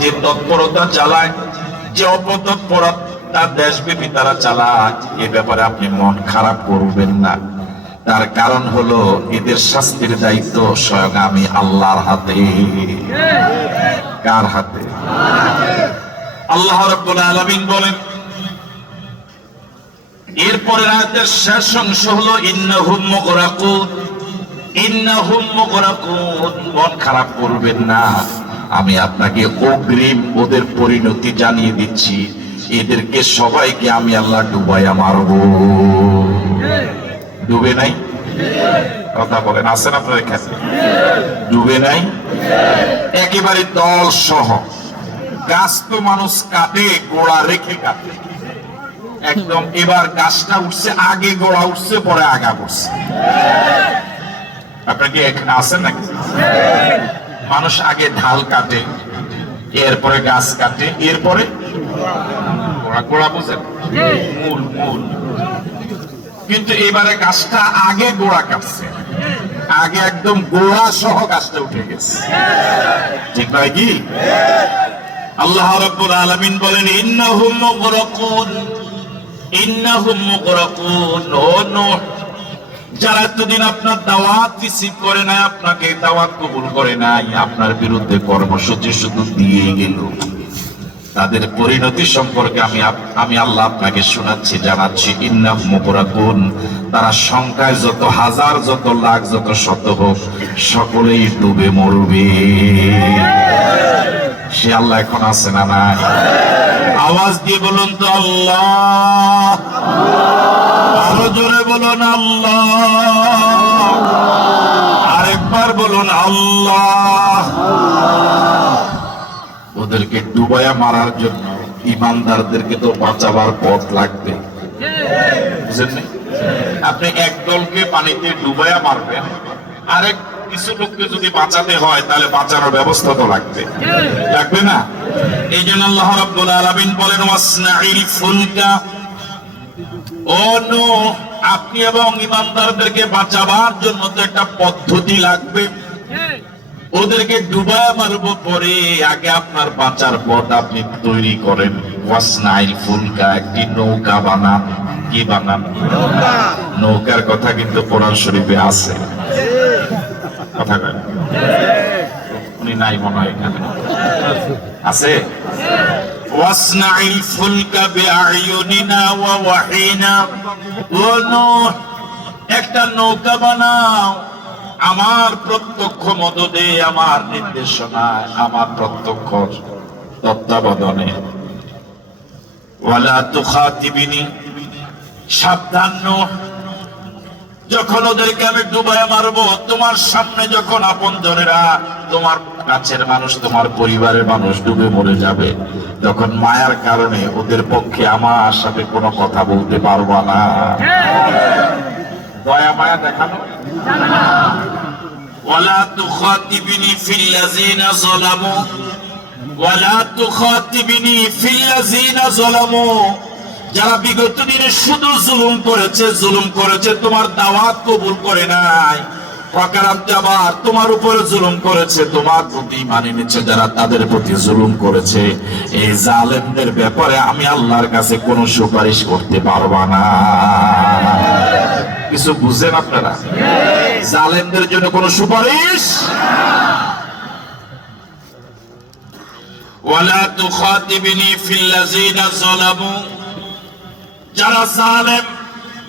যে তৎপরতা চালায়, যে অপতৎপরতা দেশব্যাপী তারা চালায়, এ ব্যাপারে আপনি মন খারাপ করবেন না। তার কারণ হলো এদের শাস্তির দায়িত্ব স্বয়ং আমি আল্লাহর হাতে। কার হাতে? আল্লাহ রাব্বুল আলামিন বলেন, এরপরে আয়াতের শেষ অংশ হলো ইন্নাহুম মুগরাকুন। ইন্নাহুম মুগরাকুন, মন খারাপ করবেন না, আমি আপনাকে অগ্রিম ওদের পরিণতি জানিয়ে দিচ্ছি। এদেরকে সবাইকে আমি আল্লাহ ডুবাইয়া মারবো। ডুবে নাই? কথা বলেন, আছেন আপনার এখানে? ডুবে নাই? একেবারে দল সহ। গাছ তো মানুষ কাটে, গোড়া রেখে কাটে। একদম এবার গাছটা উঠছে, আগে গোড়া উঠছে, পরে আগা পড়ছে। আপনার কি এখানে আছেন নাকি? মানুষ আগে ঢাল কাটে, এরপরে গাছ কাটে, এরপরে গোড়া। গোড়া বুঝেন? মূল মূল। কিন্তু এবারে গাছটা আগে গোড়া কাটছে, আগে একদম গোড়া সহ গাছটা উঠে গেছে। ঠিক নয় কি? আল্লাহ রাব্বুল আলামিন বলেন ইন্নাহুম মুগরাকুন। ইন্নাহুম মুগরাকুন। ও নূহ, যারা এতদিন আপনার দাওয়াত রিসিভ করে নাই, আপনাকে দাওয়াত কবুল করে নাই, আপনার বিরুদ্ধে কর্মসূচি শুধু দিয়ে গেল, তাদের পরিণতি সম্পর্কে আমি আল্লাহ আপনাকে শোনাচ্ছি, জানাচ্ছি। ইন্নাহুম মুগরাকুন, তারা সংখ্যায় যত হাজার, যত লাখ, যত শত হোক, সকলেই ডুবে মরবে। সে আল্লাহ এখন আছে না নাই? আওয়াজ দিয়ে বলুন তো আল্লাহ। আরো জোরে বলুন আল্লাহ। আরেকবার বলুন আল্লাহ। ওদেরকে ডুবাইয়া মারার জন্য ইমানদারদেরকে তো বাঁচাবার পথ লাগবে, বুঝেন? আপনি এক দলকে পানিতে ডুবাইয়া মারবেন, আরেক কিছু লোককে যদি বাঁচাতে হয় তাহলে বাঁচানোর ব্যবস্থা তো লাগবে, লাগবে না? এই জন্য আল্লাহ রাব্বুল আলামিন বলেন ওয়াসনাইল ফুলকা। ও নূহ, আপনি এবং ইমানদারদেরকে বাঁচাবার জন্য তো একটা পদ্ধতি লাগবে। ওদেরকে ডুবায় মারবো, পরে আগে আপনার বাঁচার পথ আপনি তৈরি করেন। ওয়াসনাইল ফুলকা, একটি নৌকা বানান। কি বানান? নৌকার কথা কিন্তু কোরআন শরীফে আছে। কথা কয় উনি নাই মনে হয়, এখানে আছে। ওয়াসনাইল ফুলকা বিআয়ুনিনা ওয়া ওয়াহিনা। ও নূহ, একটা নৌকা বানাও আমার প্রত্যক্ষ মদদে, আমার নির্দেশনায়, আমার প্রত্যক্ষ তত্ত্বাবধানে। ওয়ালা তুখাতিবিনি, সাবধান নূহ, যখন ওদেরকে আমি ডুবাইয়া মারবো, তোমার সামনে যখন আপনজনেরা, তোমার কাছের মানুষ, তোমার পরিবারের মানুষ ডুবে মরে যাবে, তখন মায়ার কারণে ওদের পক্ষে আমার সাথে কোনো কথা বলতে পারবা না। দয়া মায়া দেখানো। ওয়ালা তুখাতিবিনি ফিল্লাযিনা যালামু, ওয়ালা তুখাতিবিনি ফিল্লাযিনা যালামু, যারা বিগত দিনে শুধু জুলুম করেছে, তোমার দাওয়াত কবুল করে নাই, প্রকারান্তে আবার তোমার উপরে জুলুম করেছে, তোমার প্রতি ঈমান এনেছে যারা, তাদের প্রতি জুলুম করেছে, এই জালেমদের ব্যাপারে আমি আল্লাহর কাছে কোনো সুপারিশ করতে পারবা না। কিছু বুঝেন আপনারা? জালেমদের জন্য কোনো সুপারিশ। ওয়ালা তুখাতিবিনি ফিল্লাযিনা যালামু, যারা জালেম,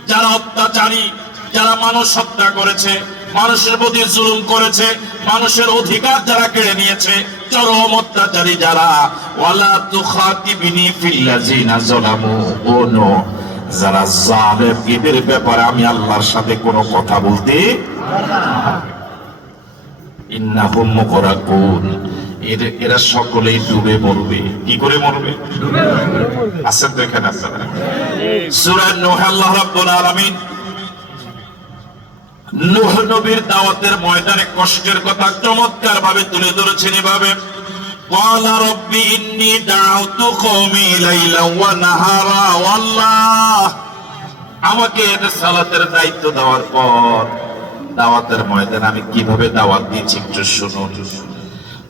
যারা অত্যাচারী, যারা মানুষ হত্যা করেছে, মানুষের প্রতি জুলুম করেছে, মানুষের অধিকার যারা কেড়ে নিয়েছে, চরম অত্যাচারী যারা। ওয়ালা তুখাতিবিনি ফিল্লাযিনা যালামু, ও নূহ, যারা জালেম, এদের ব্যাপারে আমি আল্লাহর সাথে কোনো কথা বলতে। ইন্নাহুম মুগরাকুন, এরা সকলেই ডুবে মরবে। কি করে মরবে? আছেন তো এখানে আপনারা? সূরা নূহ আল্লাহ রাব্বুল আলামিন নূহ নবীর দাওয়াতের ময়দানে কষ্টের কথা চমৎকার ভাবে তুলে ধরেছেন এভাবে, ক্বালা রাব্বি ইন্নী দাউতু কওমি লাইলা ওয়া নাহারা। আল্লাহ, আমাকে এদের সালাতের দায়িত্ব দেওয়ার পর দাওয়াতের ময়দানে আমি কিভাবে দাওয়াত দিয়েছি একটু শুনুন।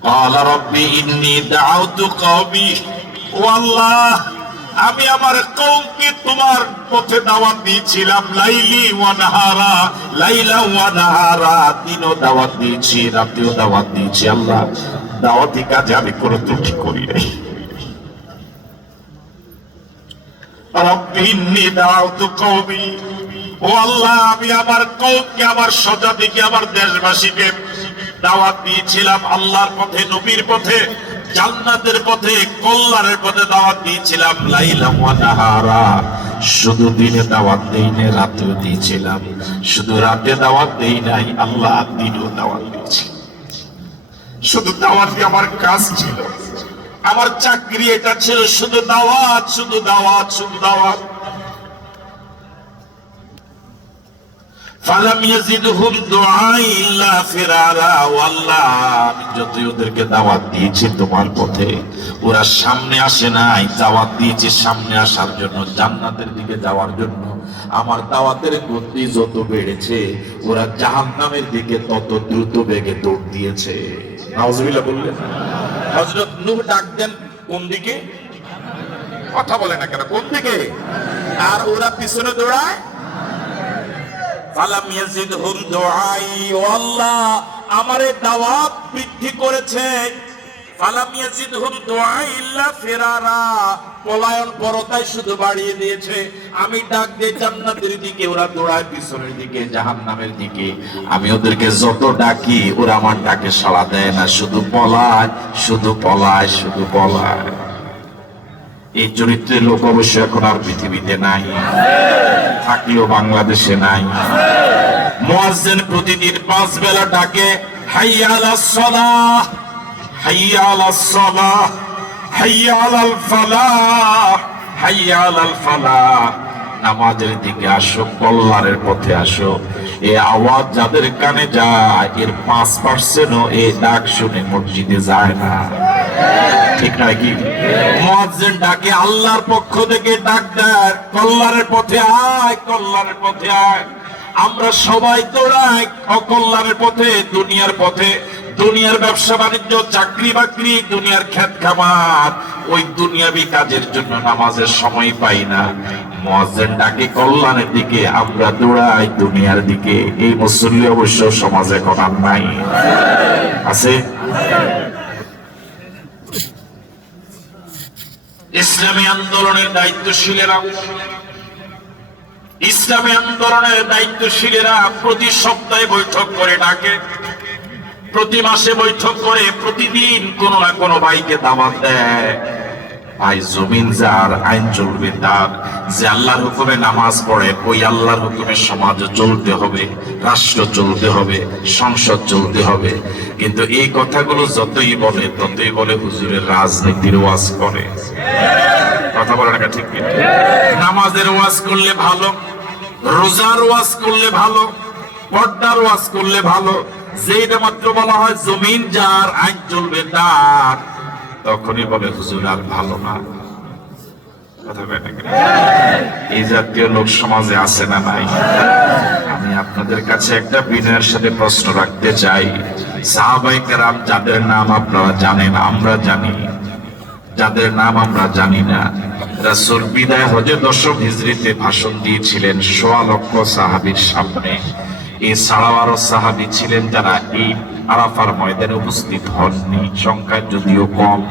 قال ربي إني دعوت قومي ও আল্লাহ আমি আমার কওমকে তোমার পথে দাওয়াত দিয়েছিলাম লাইলি ওয়া নাহারা লাইলা ওয়া নাহারা দিনও দাওয়াত দিয়েছি রাতেও দাওয়াত দিয়েছি আল্লাহ দাওয়াতি কাজে আমি কোনো ত্রুটি করি নাই রব্বি ইন্নী দাউতু কওমি ও আল্লাহ আমি আমার কওমকে আমার স্বজাতিকে আমার দেশবাসীকে দাওয়াত দিয়েছিলাম আল্লাহর পথে নবীর পথে জান্নাতের পথে কল্যাণের পথে দাওয়াত দিয়েছিলাম লাইলা ওয়া নাহারা শুধু দিনে দাওয়াত দেই না রাতেও দিয়েছিলাম শুধু রাতে দাওয়াত দেই নাই আল্লাহ দিনেও দাওয়াত দিয়েছি শুধু দাওয়াতই আমার কাজ ছিল আমার চাকরি এটা ছিল শুধু দাওয়াত শুধু দাওয়াত শুধু দাওয়াত ফালাম ইয়াজিদহুম দুআই ইল্লা ফিরারা ওয়াল্লাহ আমি যতই ওদেরকে দাওয়াত দিয়েছি তোমার পথে ওরা সামনে আসে নাই দাওয়াত দিয়েছি সামনে আসার জন্য জান্নাতের দিকে যাওয়ার জন্য আমার দাওয়াতের গতি যত বেড়েছে ওরা জাহান্নামের দিকে তত দ্রুত বেগে দৌড় দিয়েছে নাউজুবিল্লাহ বললেন হযরত নূহ ডাক দেন কোন দিকে কথা বলে না কেন কোন দিকে আর ওরা পিছনে দৌড়ায় ফালাম ইয়াজিদহুম দুআই ও আল্লাহ আমারে দাওয়াত বৃদ্ধি করেছে ফালাম ইয়াজিদহুম দুআই ইল্লা ফিরারা পলায়ন পরতাই শুধু বাড়িয়ে দিয়েছে আমি ডাক দিয়ে জান্নাতের দিকে ওরা দৌড়ায় পিছনের দিকে জাহান্নামের দিকে আমি ওদেরকে যত ডাকি ওরা আমার ডাকে সাড়া দেয় না শুধু পলায় শুধু পলায় শুধু পলায় এই চরিত্রের লোক অবশ্য এখন আর পৃথিবীতে নাই থাকলেও বাংলাদেশে নাই মুয়াজ্জিন প্রতিদিন 5 বেলা ডাকে হাইয়া আলাস সালাহ হাইয়া আলাস সালাহ হাইয়া আলাল ফালাহ হাইয়া আলাল ফালাহ নামাজের দিকে আসো কল্যাণের পথে আসো এই আওয়াজ যাদের কানে যায় এর 5%ও এই ডাক শুনে মসজিদে যায় না ঠিক নাকি মুয়াজ্জিন ডাকে আল্লাহর পক্ষ থেকে ডাক দেয় কল্যাণের পথে আয় কল্যাণের পথে আয় আমরা সবাই দৌড়াই অকল্যাণের পথে দুনিয়ার ব্যবসা বাণিজ্য চাকরি বাকরি দুনিয়ার ক্ষেত খামার ওই দুনিয়াবি কাজের জন্য নামাজের সময় পাই না মুয়াজ্জিন ডাকে কল্যাণের দিকে আমরা দৌড়াই দুনিয়ার দিকে এই মুসল্লি অবশ্য সমাজে এখন আর নাই আছে ইসলামী আন্দোলনের দায়িত্বশীলেরা প্রতি সপ্তাহে বৈঠক করে ডাকে প্রতি মাসে বৈঠক করে প্রতিদিন কোন না কোন ভাইকে দাওয়াত দেয় ভাই জমিন যার আইন চলবে তার যে আল্লাহর হুকুমে নামাজ পড়ে ওই আল্লাহর হুকুমে সমাজ চলতে হবে রাষ্ট্র চলতে হবে সংসদ চলতে হবে কিন্তু এই কথাগুলো যতই বলে হুজুরের রাজনীতির ওয়াজ করে কথা বলে না ঠিক নামাজের ওয়াজ করলে ভালো রোজার ওয়াজ করলে ভালো পর্দার ওয়াজ করলে ভালো যেটা মাত্র বলা হয় জমিন যার আইন চলবে তার তখনই বলে হুজুর আর ভালো না কথা বলে না এই জাতীয় লোক সমাজে আছে না নাই আমি আপনাদের কাছে একটা বিনয়ের সাথে প্রশ্ন রাখতে চাই সাহাবায়ে কেরাম যাদের নাম আপনারা জানেন আমরা জানি যাদের নাম আমরা জানি না রাসূল বিদায় হজে 10 হিজরিতে ভাষণ দিয়েছিলেন 1.25 লক্ষ সাহাবীর সামনে এই 12.5 সাহাবী ছিলেন যারা এই আরাফার ময়দানে উপস্থিত হননি সংখ্যায় যদিও কম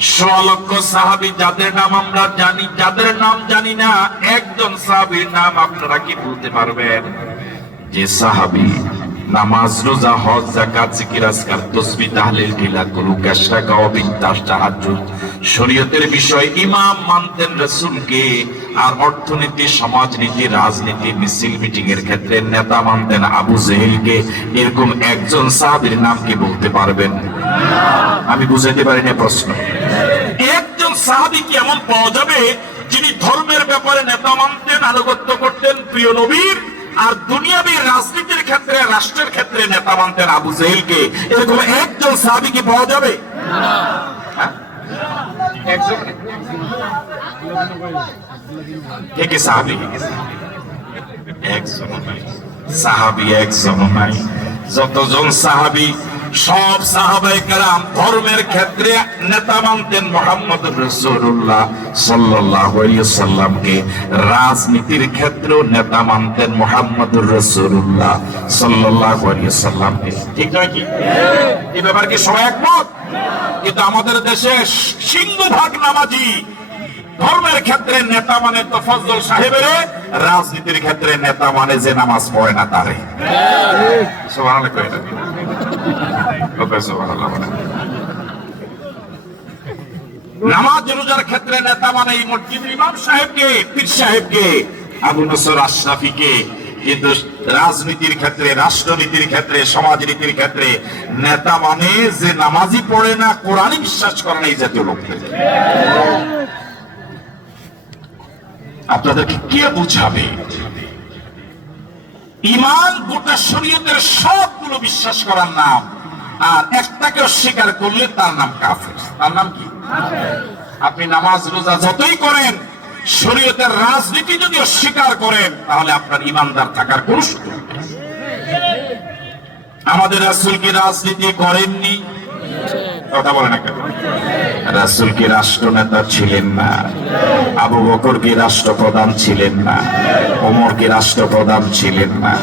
1.25 লক্ষ সাহাবী যাদের নাম আমরা জানি যাদের নাম জানি না একজন সাহাবীর নাম আপনারা কি বলতে পারবেন যে সাহাবী নামাজ রোজা হজ যাকাত জিকির আজকার তাসবিহ তাহলিল তিলাওয়াত কুরআন কাশরা গাওয়াবিন তাহাজ্জুদ শরীয়তের বিষয় ইমাম মানতেন রাসূলকে আর অর্থনীতি সমাজনীতি রাজনীতি মিছিল মিটিং এর ক্ষেত্রে নেতা মানতেন আবু জেহেলকে এরকম একজন সাহাবীর নাম কি বলতে পারবেন আমি বুঝাইতে পারি না প্রশ্ন একজন সাহাবী কি এমন পাওয়া যাবে যিনি ধর্মের ব্যাপারে নেতা মানতেন আনুগত্য করতেন প্রিয় নবীর আর দুনিয়াবী রাজনীতির ক্ষেত্রে রাষ্ট্রের ক্ষেত্রে নেতা মানতেন আবু জেহেলকে এরকম একজন সাহাবী কি পাওয়া যাবে না একজন কে সাহাবী একজন নাই সাহাবী একজন নাই যতজন সাহাবী সব সাহাবায়ে কেরাম ধর্মের ক্ষেত্রে নেতা মানতেন মুহাম্মদুর রাসূলুল্লাহ সাল্লাল্লাহু আলাইহি ওয়াসাল্লামকে, রাজনীতির ক্ষেত্রেও নেতা মানতেন মুহাম্মদুর রাসূলুল্লাহ সাল্লাল্লাহু আলাইহি ওয়াসাল্লামকে। ঠিক নয় কি? এই ব্যাপারে কি সবাই একমত? কিন্তু আমাদের দেশে সিংহভাগ নামাজি ধর্মের ক্ষেত্রে নেতা মানে তফাজ্জল সাহেবের, রাজনীতির ক্ষেত্রে নেতা মানে যে নামাজ পড়ে না তারে। সুবহানাল্লাহ কয় না? সুবহানাল্লাহ বলেন। নামাজ রোজার ক্ষেত্রে নেতা মানে এই মসজিদের ইমাম সাহেবকে, পীর সাহেবকে, আবু নসর আশরাফিকে। কিন্তু রাজনীতির ক্ষেত্রে, রাষ্ট্রনীতির ক্ষেত্রে, সমাজনীতির ক্ষেত্রে নেতা মানে যে নামাজই পড়ে না, কোরআনে বিশ্বাস করে না, এই জাতীয় লোকদের। আপনাদেরকে কে বুঝাবে? ঈমান গোটা শরীয়তের সবগুলো বিশ্বাস করার নাম, আর একটাকে অস্বীকার করলে তার নাম কাফের। তার নাম কি? আপনি নামাজ রোজা যতই করেন, শরীয়তের রাজনীতি যদি অস্বীকার করেন, তাহলে আপনার ঈমানদার থাকার কোনো সুযোগ নেই। আমাদের রাসূল কি রাজনীতি করেননি? কথা বলেন না কেন? রাসূল কি রাষ্ট্রনেতা ছিলেন না? আবু বকর কি রাষ্ট্রপ্রধান ছিলেন না? ওমর কি রাষ্ট্রপ্রধান ছিলেন না?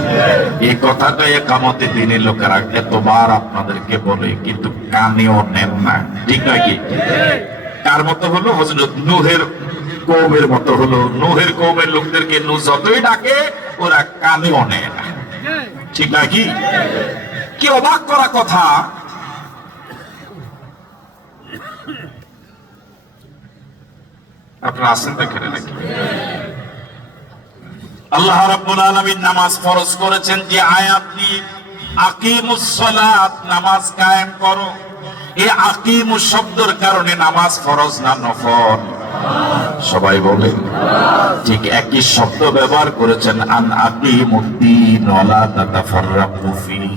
এই কথাটা কিয়ামতের দিনে লোকেরা এতবার আপনাদেরকে বলে, কিন্তু কানেও নেন না। ঠিক নয় কি? কার মতো হলো? হযরত নূহের কওমের মতো হলো। নূহের কওমের লোকদেরকে নূহ যতই ডাকে, ওরা কানেও নেয় না। ঠিক নয় কি? কি অবাক করা কথা! আপনারা আছেন এখানে নাকি? আল্লাহ রাব্বুল আলামিন নামাজ ফরজ করেছেন যে আয়াত নিয়ে, আকিমুস সালাত, নামাজ কায়েম করো। এই আকিমুস শব্দের কারণে নামাজ ফরজ না নফল? সবাই বলে। ঠিক একই শব্দ ব্যবহার করেছেন, আন আকিমুদ্দিন ওয়ালা তাতাফাররাকু ফিহি।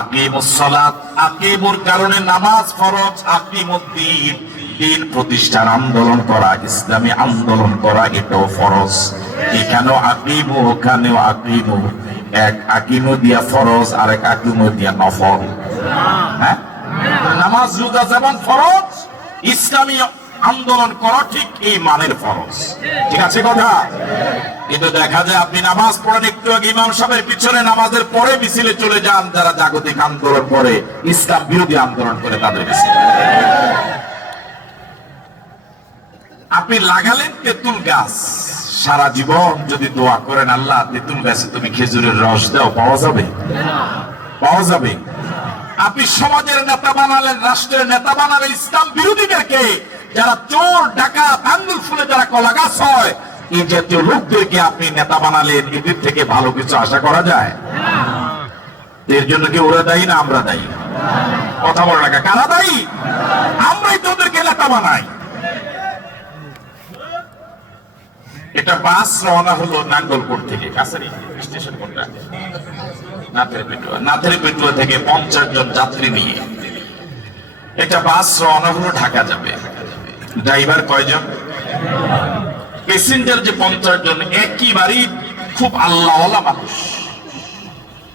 আকিমুস সালাত, আকিমুর কারণে নামাজ ফরজ, আকিমুদ্দিন দিন প্রতিষ্ঠার আন্দোলন করা, ইসলামী আন্দোলন করা, এটাও ফরজ। এখানেও আকিমু, ওখানেও আকিমু। এক আকিমু দিয়া ফরজ, আর এক আকিমু দিয়া নফল। হ্যাঁ, নামাজ রোজা যেমন ফরজ, ইসলামী আন্দোলন করা ঠিক এই মানের ফরজ। ঠিক আছে কথা? কিন্তু দেখা যায় আপনি নামাজ পড়েন, একটু আগে ইমাম সাহেবের পিছনে নামাজের পরে মিছিলে চলে যান যারা জাগতিক আন্দোলন করে, ইসলাম বিরোধী আন্দোলন করে, তাদের মিছিলে। আপনি লাগালেন তেঁতুল গাছ, সারা জীবন যদি দোয়া করেন, আল্লাহ তেঁতুল গাছে তুমি খেজুরের রস দাও, পাওয়া যাবে? পাওয়া যাবে? আপনি সমাজের নেতা বানালেন, রাষ্ট্রের নেতা বানালেন ইসলাম বিরোধীদেরকে, যারা চোর ডাকাত আঙ্গুল ফুলে যারা কলা গাছ হয়, এই জাতীয় লোকদেরকে আপনি নেতা বানালেন। এদের থেকে ভালো কিছু আশা করা যায়? এর জন্য কি ওরা দায়ী না আমরা দায়ী? কথা বলে না, কারা দায়ী? আমরাই তো ওদেরকে নেতা বানাই। এটা বাস রওনা হলো নাঙ্গলকোট থেকে, কাছারি স্টেশন কোনটা? নাথের পেটুয়া থেকে 50 জন যাত্রী নিয়ে এটা বাস রওনা হলো ঢাকা যাবে। ড্রাইভার কয়জন? প্যাসেঞ্জার যে 50 জন, একেবারেই খুব আল্লাহওয়ালা মানুষ,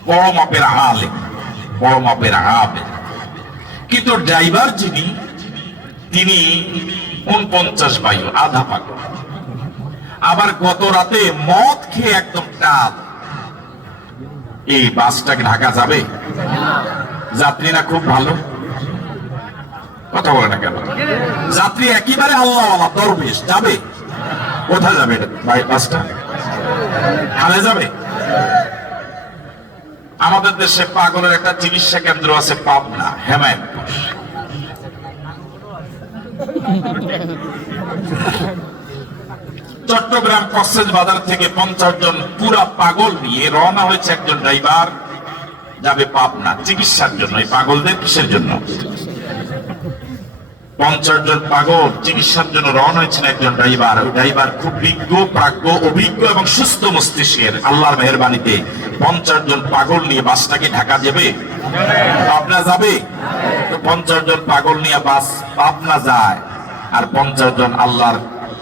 বড় মাপের আলেম, বড় মাপের আবেদ। কিন্তু ড্রাইভার যিনি, তিনি 49 বায়ু, আধা পাগল। আবার গত রাতে মদ খেয়ে একদম টাল। এই বাসটাকে ঢাকা যাবে? যাত্রীরা খুব ভালো, কথা বলে না কেন? যাত্রী একেবারে আল্লাহওয়ালা দরবেশ, যাবে? কোথায় যাবে ভাই? বাসটা হালে যাবে? আমাদের দেশে পাগলের একটা চিকিৎসা কেন্দ্র আছে পাবনা, হেমায়তপুর। চট্টগ্রাম কক্সেস বাজার থেকে 50 জন পুরা পাগল নিয়ে রওনা হয়েছে একজন ড্রাইভার, যাবে পাবনা চিকিৎসার জন্য। এই পাগলদের কিসের জন্য? 50 জন পাগল চিকিৎসার জন্য রওনা হয়েছেন একজন ড্রাইভার। ওই ড্রাইভার খুব বিজ্ঞ, প্রাজ্ঞ, অভিজ্ঞ এবং সুস্থ মস্তিষ্কের। আল্লাহর মেহেরবানিতে 50 জন পাগল নিয়ে বাসটাকে ঢাকা যাবে? পাবনা যাবে? তো 50 জন পাগল নিয়ে বাস পাবনা যায়, আর 50 জন আল্লাহর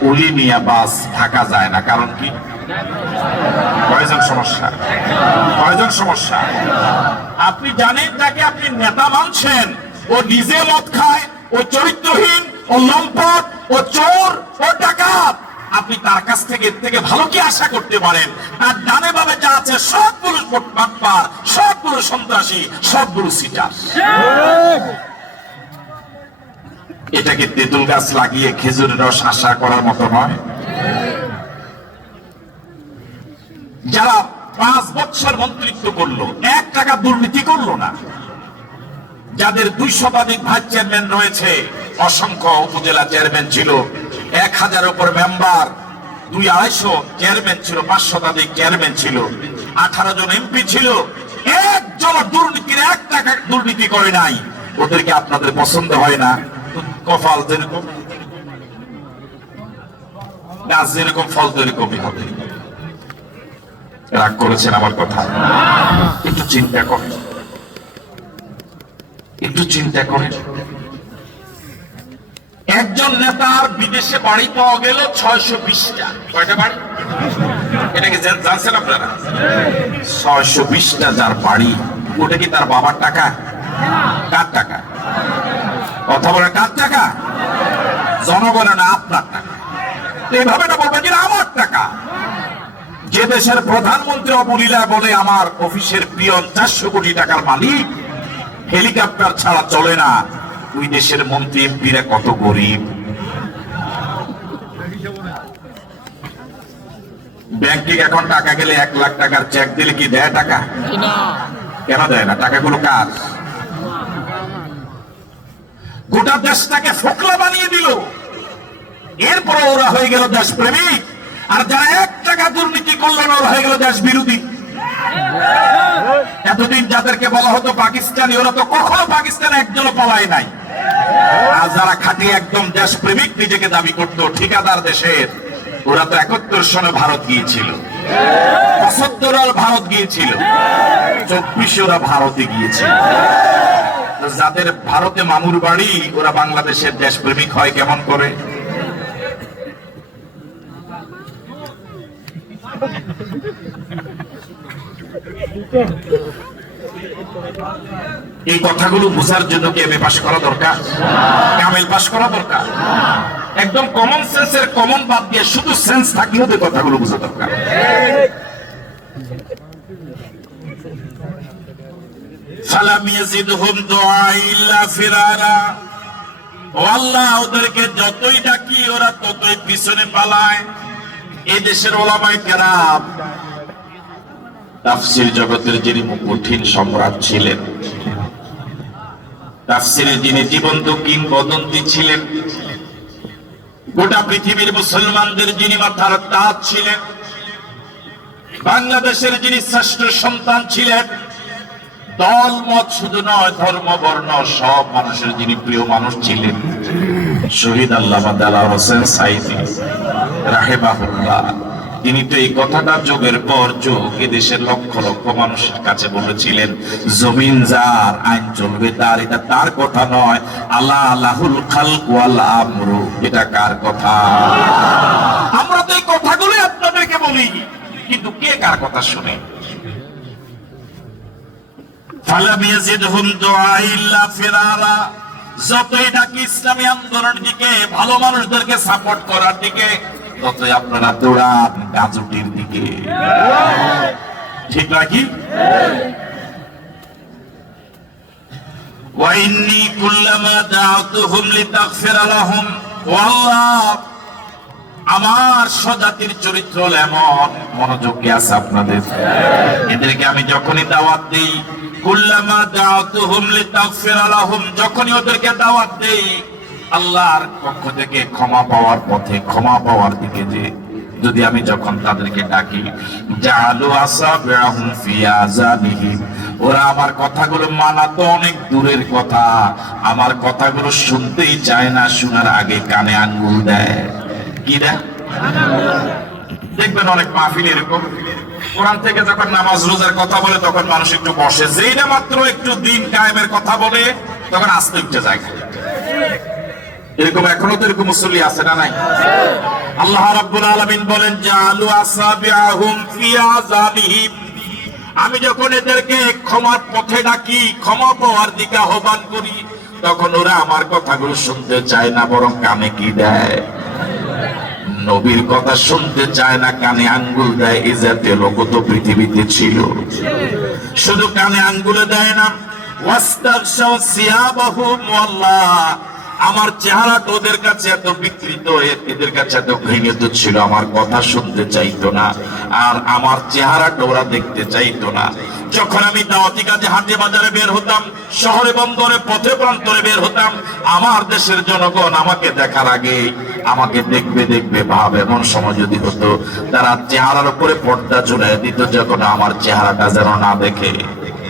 ওলি নিয়ে বাস ঢাকা যায় না। কারণ কি? কয়জন সমস্যা? কয়জন সমস্যা? আপনি জানেন তাকে আপনি নেতা মানছেন, ও নিজে মদ খায়, ও চরিত্রহীন, ও লম্পট, ও চোর, ও ডাকাত। আপনি তার কাছ থেকে এর থেকে ভালো কি আশা করতে পারেন? আর ডানে বামে যা আছে সবগুলো বাটপার, সবগুলো সন্ত্রাসী, সবগুলো সিটার। এটাকে তেঁতুল গাছ লাগিয়ে খেজুরের রস আশা করার মতো নয়। যারা 5 বছর মন্ত্রিত্ব করলো, 1 টাকা দুর্নীতি করলো না, যাদের 2 শতাধিক ভাইস চেয়ারম্যান রয়েছে, অসংখ্য উপজেলা চেয়ারম্যান ছিল, 1000 উপর মেম্বার, 200-250 চেয়ারম্যান ছিল, 5 শতাধিক চেয়ারম্যান ছিল, 18 জন এমপি ছিল, একজন দুর্নীতির 1 টাকা দুর্নীতি করে নাই। ওদেরকে আপনাদের পছন্দ হয় না? কপাল যেরকম, গাছ যেরকম, ফল যেরকমই হবে। রাগ করেছেন আমার কথা? একটু চিন্তা করেন, একটু চিন্তা করেন। একজন নেতার বিদেশে বাড়ি পাওয়া গেল 620টা। কয়টা বাড়ি? এটা কি জানছেন আপনারা? 620টা যার বাড়ি, ওটা কি তার বাবার টাকা? কার টাকা? কথা বলে কার টাকা? জনগণের না, আপনার টাকা। এইভাবে না বলবেন যে আমার টাকা। যে দেশের প্রধানমন্ত্রী অবলীলা বলে আমার অফিসের পিয়ন 400 কোটি টাকার মালিক, হেলিকপ্টার ছাড়া চলে না, ওই দেশের মন্ত্রী এমপিরা কত গরিব। ব্যাংকে এখন টাকা গেলে 1 লাখ টাকার চেক দিলে কি দেয় টাকা? কেন দেয় না? টাকাগুলো কার? গোটা দেশটাকে ফোকলা বানিয়ে দিল। এরপর ওরা হয়ে গেল দেশপ্রেমিক, আর যারা 1 টাকা দুর্নীতি করলেন ওরা হয়ে গেল দেশ বিরোধী। এতদিন যাদেরকে বলা হতো পাকিস্তানি, ওরা তো কখনো পাকিস্তানে একজনও পালায় নাই। আর যারা খাঁটি একদম দেশপ্রেমিক নিজেকে দাবি করতো, ঠিকাদার দেশের, ওরা তো 71 সনে ভারত গিয়েছিল, 75 ভারত গিয়েছিল, 24 ওরা ভারতে গিয়েছিল। যাদের ভারতে মামুর বাড়ি, ওরা বাংলাদেশের দেশপ্রেমিক হয় কেমন করে? এই কথাগুলো বোঝার জন্য কি এমএ পাস করা দরকার? কামেল পাস করা দরকার? একদম কমন সেন্সের কমন বাদ দিয়ে শুধু সেন্স থাকলেও তো কথাগুলো বোঝা দরকার। ফালাম ইয়াজিদহুম দুআই ইল্লা ফিরারা। ও আল্লাহ, ওদেরকে যতই ডাকি ওরা ততই পিছনে পালায়। এই দেশের ওলামায়ে কেরাম, তাফসীর জগতের যিনি কঠিন সম্রাট ছিলেন, তাফসীরে যিনি জীবন্ত কিংবদন্তি ছিলেন, গোটা পৃথিবীর মুসলমানদের যিনি মাথার তাজ ছিলেন, বাংলাদেশের যিনি শ্রেষ্ঠ সন্তান ছিলেন, দল মত শুধু নয়, ধর্ম বর্ণ সব মানুষের যিনি প্রিয় মানুষ ছিলেন, শহীদ আল্লামা দেলাওয়ার হোসেন সাঈদী রাহিমাহুল্লাহ, তিনি তো এই কথাটা যুগের পর যুগ এদেশের লক্ষ লক্ষ মানুষের কাছে বলেছিলেন, জমিন যার, আইন চলবে তার। এটা তার কথা নয়, আল্লাহ লাহুল খালক ওয়াল আমরু, এটা কার কথা? আমরা তো এই কথাগুলো আপনাদেরকে বলি, কিন্তু কে কার কথা শুনে? ফালাম ইয়াজিদহুম দুআই ইল্লা ফিরারা। যতই ডাকি ইসলামী আন্দোলনের দিকে, ভালো মানুষদেরকে সাপোর্ট করার দিকে, ততই আপনারা দৌড়ান গাজুটির দিকে। ঠিক নাকি? ওয়া ইন্নী কুল্লামা দাআতুহুম লিতাগফিরা লাহুম। ও আল্লাহ, আমার স্বজাতির চরিত্র এমন, মনোযোগ কি আছে আপনাদের? এদেরকে আমি যখনই দাওয়াত দেই, কুল্লামা দাআতুহুম লিতাগফিরা লাহুম, যখনই ওদেরকে দাওয়াত দেই আল্লাহর পক্ষ থেকে ক্ষমা পাওয়ার পথে, ক্ষমা পাওয়ার দিকে, যে যদি আমি যখন তাদেরকে ডাকি, জাআলু আসাবিআহুম ফি আযানিহিম, ওরা আমার কথাগুলো মানা তো অনেক দূরের কথা, আমার কথাগুলো শুনতেই চায় না, শোনার আগে কানে আঙ্গুল দেয়। কি দেয়? দেখবেন অনেক মাহফিল এরকম, কোরআন থেকে যখন নামাজ রোজার কথা বলে তখন মানুষ একটু বসে, যেই না মাত্র একটু দিন কায়েমের কথা বলে তখন আস্তে উঠে যায়। এরকম এখনো তো এরকম মুসল্লি আছে না নাই? আল্লাহ রাব্বুল আলামিন বলেন জাআলু আসাবিআহুম ফি আযাবিহিম, আমি যখন এদেরকে ক্ষমার পথে ডাকি, ক্ষমা পাওয়ার দিকে আহ্বান করি, তখন ওরা আমার কথাগুলো শুনতে চায় না, বরং কানে কি দেয়? নবীর কথা শুনতে চায় না, কানে আঙ্গুল দেয়। এই জাতীয় লোক তো পৃথিবীতে ছিল। শুধু কানে আঙ্গুলে দেয় না, ওয়াস্তাগশাউ সিয়াবাহুম ওয়াল্লাহ, আমার চেহারাটা ওদের কাছে এত বিকৃত, এদের কাছে এত ঘৃণিত ছিল, আমার কথা শুনতে চাইতো না, আর আমার চেহারাটা ওরা দেখতে চাইতো না। যখন আমি দাওয়াতি কাজে হাটে বাজারে বের হতাম, শহরে বন্দরে পথে প্রান্তরে বের হতাম, আমার দেশের জনগণ আমাকে দেখার আগে আমাকে দেখবে দেখবে ভাব, এমন সময় যদি হতো তারা চেহারার উপরে পর্দা ঝুলিয়ে দিত, যখন আমার চেহারাটা যেন না দেখে।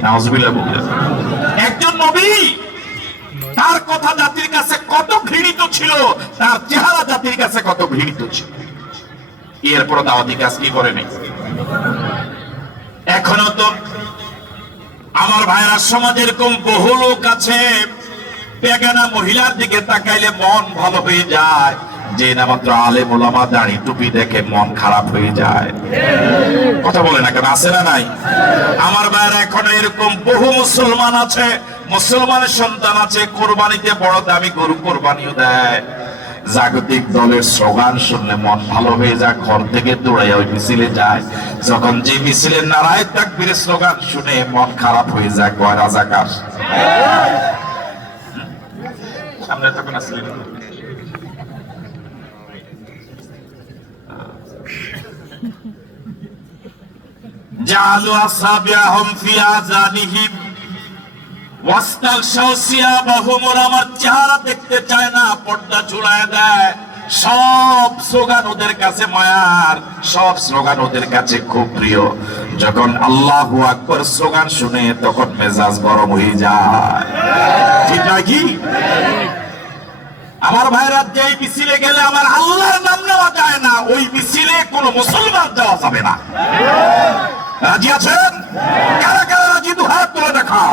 নাউজুবিল্লাহ বললেন। একজন নবী, তার কথা জাতির কাছে কত ঘৃণিত ছিল, তার চেহারা জাতির কাছে কত ঘৃণিত ছিল। এরপর দাওয়াতি কাজ কি করে নেই? এখনো তো আমার ভাইরা সমাজে এরকম বহু লোক আছে, বেগানা মহিলার দিকে তাকাইলে মন ভালো হয়ে যায়, যে না মাত্র আলেম ওলামা দাড়ি টুপি দেখে মন খারাপ হয়ে যায়। কথা বলে না কেন? আছে না নাই? আমার ভাইরা এখনো এরকম বহু মুসলমান আছে, মুসলমানের সন্তান আছে, কোরবানিতে বড় দামি গরু কোরবানিও দেয়। জাগতিক দলের স্লোগান শুনলে মন ভালো হয়ে যায়, ঘর থেকে দৌড়াইয়া ওই মিছিলে যায়। যখন যে মিছিলের নারায়ে তাকবীরের স্লোগান শুনে মন খারাপ হয়ে যায়, কয় রাজাকার। সামনে তখন আসলেন জাআলু আসাবিআহুম ফি আযানিহিম ওয়াস্তাগশাউ সিয়াবাহুম, ওরা আমার চেহারা দেখতে চায় না, পর্দা ঝুলায় দেয়। সব স্লোগান ওদের কাছে মায়ার, সব স্লোগান ওদের কাছে খুব প্রিয়। যখন আল্লাহু আকবার স্লোগান শুনে তখন মেজাজ গরম হয়ে যায়। ঠিক নাকি? আমার ভাইরা, যে মিছিলে গেলে আমার আল্লাহর নাম নেওয়া যায় না, ওই মিছিলে কোনো মুসলমান যাওয়া যাবে না। রাজি আছেন? কারা কারা রাজি? দু হাত তুলে দেখা।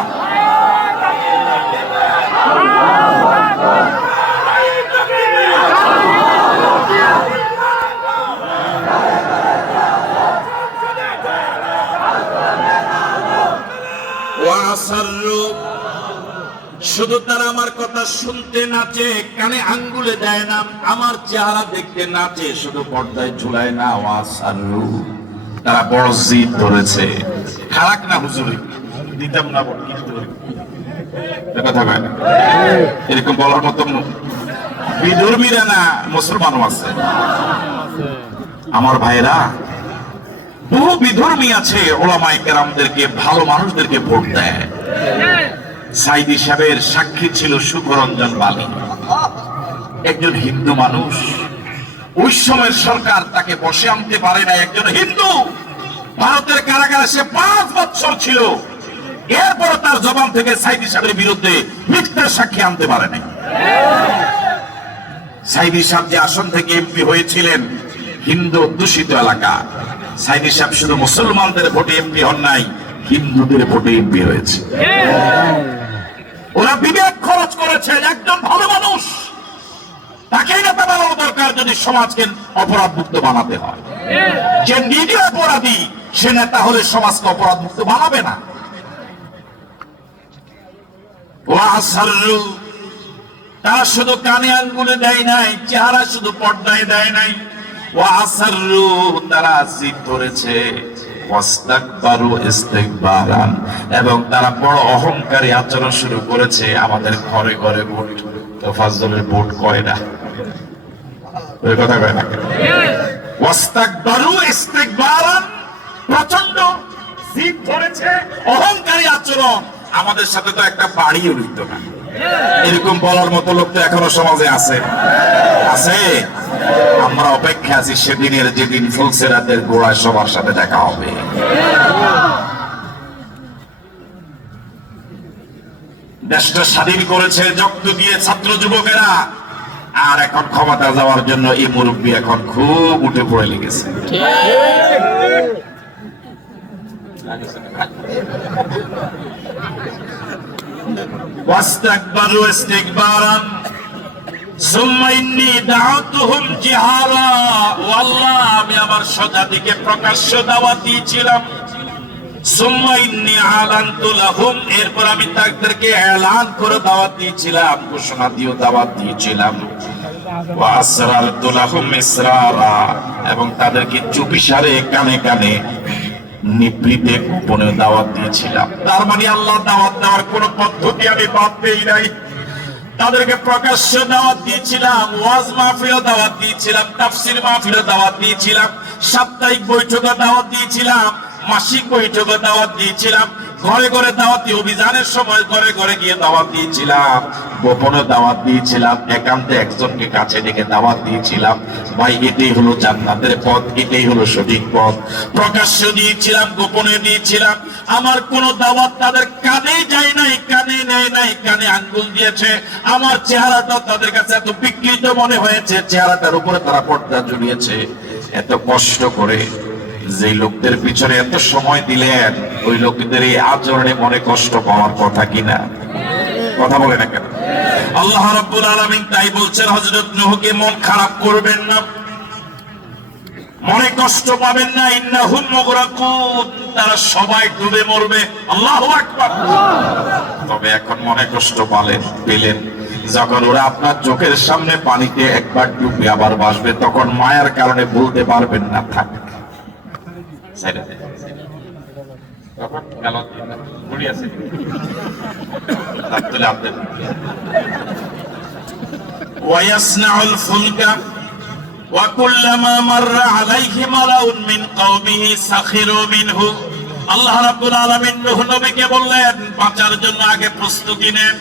শুধু তারা আমার কথা শুনতে নাচে, কানে আঙ্গুলে দেয় না, আমার চেহারা দেখতে নাচে, শুধু পর্দায় ঝুলায় না। ওয়াসারু, তারা বড় জিদ ধরেছে। খারাপ না হুজুরি, দিতাম না বড়, কিন্তু কথা কয় না। এরকম বলার মতো বিধর্মীরা না, মুসলমানও আছে। আমার ভাইরা, বহু বিধর্মী আছে, ওলামায়ে কেরামদেরকে, ভালো মানুষদেরকে ভোট দেয়। সাইদি সাহেবের সাক্ষী ছিল সুখরঞ্জন বালি, একজন হিন্দু মানুষ। ওই সময়ের সরকার তাকে বসে আনতে পারে না। একজন হিন্দু ভারতের কারাগারে সে 5 বছর ছিল, এরপর তার জবান থেকে সাইদি সাহেবের বিরুদ্ধে মিথ্যা সাক্ষী আনতে পারে নাই। সাইদি সাহেব যে আসন থেকে এমপি হয়েছিলেন, হিন্দু দূষিত এলাকা, সাইদি সাহেব শুধু মুসলমানদের ভোটে এমপি হন নাই, হিন্দুদের ভোটে এমপি হয়েছে। ওরা বিবেক খরচ করেছে। একজন ভালো মানুষ, তাকে নেতা বানানো দরকার যদি সমাজকে অপরাধ মুক্ত বানাতে হয়। যে নিজে অপরাধী, সে নেতা হলে সমাজকে অপরাধ মুক্ত বানাবে না। ওয়াসারু, তারা শুধু কানে আঙ্গুলে দেয় নাই, চেহারা শুধু পর্দায় দেয় নাই। ওয়াসারু, তারা জিদ ধরেছে। ওয়াস্তাকবারু ইস্তিকবারান, এবং তারা বড় অহংকারী আচরণ শুরু করেছে। আমাদের ঘরে ঘরে ভোট, তোফাজ্জলের ভোট কয় না, ওই কথা কয় না। ওয়াস্তাকবারু ইস্তিকবারান, প্রচন্ড জিদ ধরেছে, অহংকারী আচরণ। আমাদের সাথে তো একটা বাড়িও লইতো না। এরকম বলার মতো লোক তো এখনো সমাজে আছে, আছে। আমরা অপেক্ষা আছি সেদিনের, যেদিন ফুলসেরাতের গোড়ায় সবার সাথে দেখা হবে। দেশটা স্বাধীন করেছে রক্ত দিয়ে ছাত্র যুবকেরা, আর এখন ক্ষমতা যাওয়ার জন্য এই মুরব্বী এখন খুব উঠে পড়ে লেগেছে। ওয়াস্তাকবারু ইস্তিকবারান, সুম্মা ইন্নী দাউতুহুম জিহারা, ও আল্লাহ আমি আমার সজাতিকে প্রকাশ্য দাওয়াত দিয়েছিলাম। সুম্মা ইন্নী আলানতু লাহুম, এরপর আমি তাদেরকে এলান করে দাওয়াত দিয়েছিলাম, ঘোষণা দিয়ে দাওয়াত দিয়েছিলাম। ওয়া আসরারতু লাহুম ইসরারা, এবং তাদেরকে চুপিসারে কানে কানে নিভৃতে গোপনে দাওয়াত দিয়েছিলাম। তার মানে আল্লাহ দাওয়াত দেওয়ার কোন পদ্ধতি আমি বাদ দেই নাই। তাদেরকে প্রকাশ্য দাওয়াত দিয়েছিলাম, ওয়াজ মাহফিলে দাওয়াত দিয়েছিলাম, তাফসীর মাহফিলে দাওয়াত দিয়েছিলাম, সাপ্তাহিক বৈঠকে দাওয়াত দিয়েছিলাম, মাসিক বৈঠকে দাওয়াত দিয়েছিলাম, ঘরে ঘরে দাওয়াতি অভিযানের সময় ঘরে ঘরে গিয়ে দাওয়াত দিয়েছিলাম, গোপনে দাওয়াত দিয়েছিলাম, একান্তে একজনকে কাছে ডেকে দাওয়াত দিয়েছিলাম। ভাই এটাই হলো জান্নাতের পথ, এটাই হলো সঠিক পথ। প্রকাশ্য দিয়েছিলাম, গোপনে দিয়েছিলাম। আমার কোন দাওয়াত তাদের কানে যায় নাই, কানে নেয় নাই, কানে আঙ্গুল দিয়েছে। আমার চেহারাটা তাদের কাছে এত বিকৃত মনে হয়েছে, চেহারাটার উপরে তারা পর্দা জড়িয়েছে। এত কষ্ট করে যে লোকদের পিছনে এত সময় দিলেন, ওই লোকদের এই আচরণে মনে কষ্ট পাওয়ার কথা কিনা? কথা বলে না কেন? আল্লাহ রাব্বুল আলামিন তাই বলছেন হযরত নূহকে মন খারাপ করবেন না, মনে কষ্ট পাবেন না। ইন্নাহুম মুগরাকুন, তারা সবাই ডুবে মরবে। আল্লাহু আকবার। তবে এখন মনে কষ্ট পেলেন যখন ওরা আপনার চোখের সামনে পানিতে একবার ডুবে আবার ভাসবে, তখন মায়ার কারণে বলতে পারবেন না থাক। ওয়ায়াসনাউল ফুলকা ওয়াকুল্লামা মাররা আলাইহি মালাউন মিন কওমিহি সাখিরু মিনহু। আল্লাহ রাব্বুল আলামিন নূহ নবীকে বললেন বাঁচার জন্য আগে প্রস্তুতি নেন।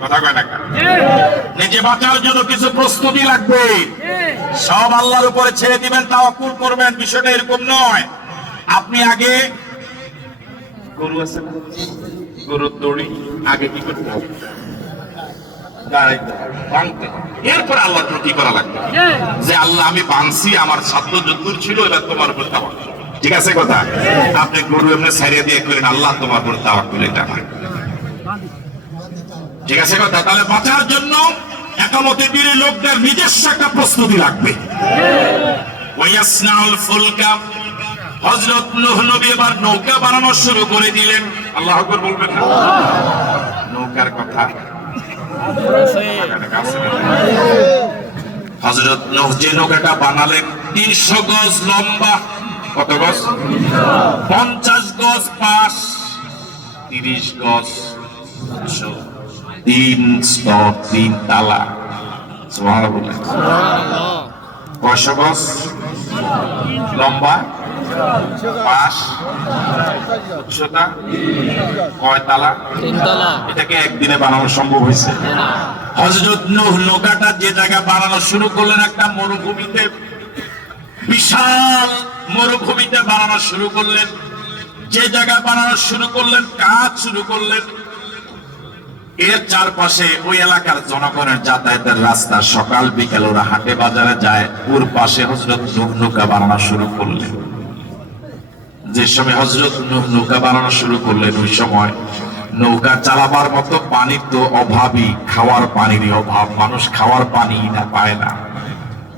কথা কয় না? নিজে বাঁচার জন্য কিছু প্রস্তুতি লাগবে। সব আল্লাহর উপরে ছেড়ে দিবেন, তাওয়াক্কুল করবেন। বিষয়টা এরকম নয়। আপনি আগে গরু আছে না, গরুর দড়ি আগে কি করতে হবে? এরপর আল্লাহ কি করা লাগবে, যে আল্লাহ আমি বানছি, আমার সাধ্য যদ্দূর ছিল, এবার তোমার উপর তাওয়াক্কুল। ঠিক আছে কথা? আপনি গরু এমনি ছাড়িয়ে দিয়ে করেন আল্লাহ তোমার উপর তাওয়াক্কুল, এটা না। ঠিক আছে কথা? তাহলে বাঁচার জন্য একামতে দিনের লোকদের নিজস্ব একটা প্রস্তুতি লাগবে। ওয়ায়াসনাউল ফুলকা, হযরত নূহ নবী এবার নৌকা বানানো শুরু করে দিলেন। আল্লাহু আকবার বলবেন না? নৌকার কথা হযরত নূহ যে নৌকাটা বানালেন 300 গজ লম্বা। কত গজ? 50 গজ পাশ, 30 গজ, 3 স্তর, 3 তালা। সুবহানাল্লাহ। কয়শো গজ লম্বা, পাশ, উচ্চতা, কয় তালা? 3 তালা। এটাকে একদিনে বানানো সম্ভব হয়েছে? হযরত নূহ নৌকাটা যে জায়গা বানানো শুরু করলেন, একটা মরুভূমিতে, বিশাল মরুভূমিতে বানানো শুরু করলেন। যে জায়গা বানানো শুরু করলেন, কাজ শুরু করলেন, এর চারপাশে ওই এলাকার জনগণের যাতায়াতের রাস্তা, সকাল বিকেল ওরা হাটে বাজারে যায়, ওর পাশে হযরত নূহ নৌকা বানানো শুরু করলেন। যে সময় হযরত নূহ নৌকা বানানো শুরু করলেন, ওই সময় নৌকা চালাবার মতো পানির তো অভাবই, খাওয়ার পানির অভাব। মানুষ খাওয়ার পানি না পায় না।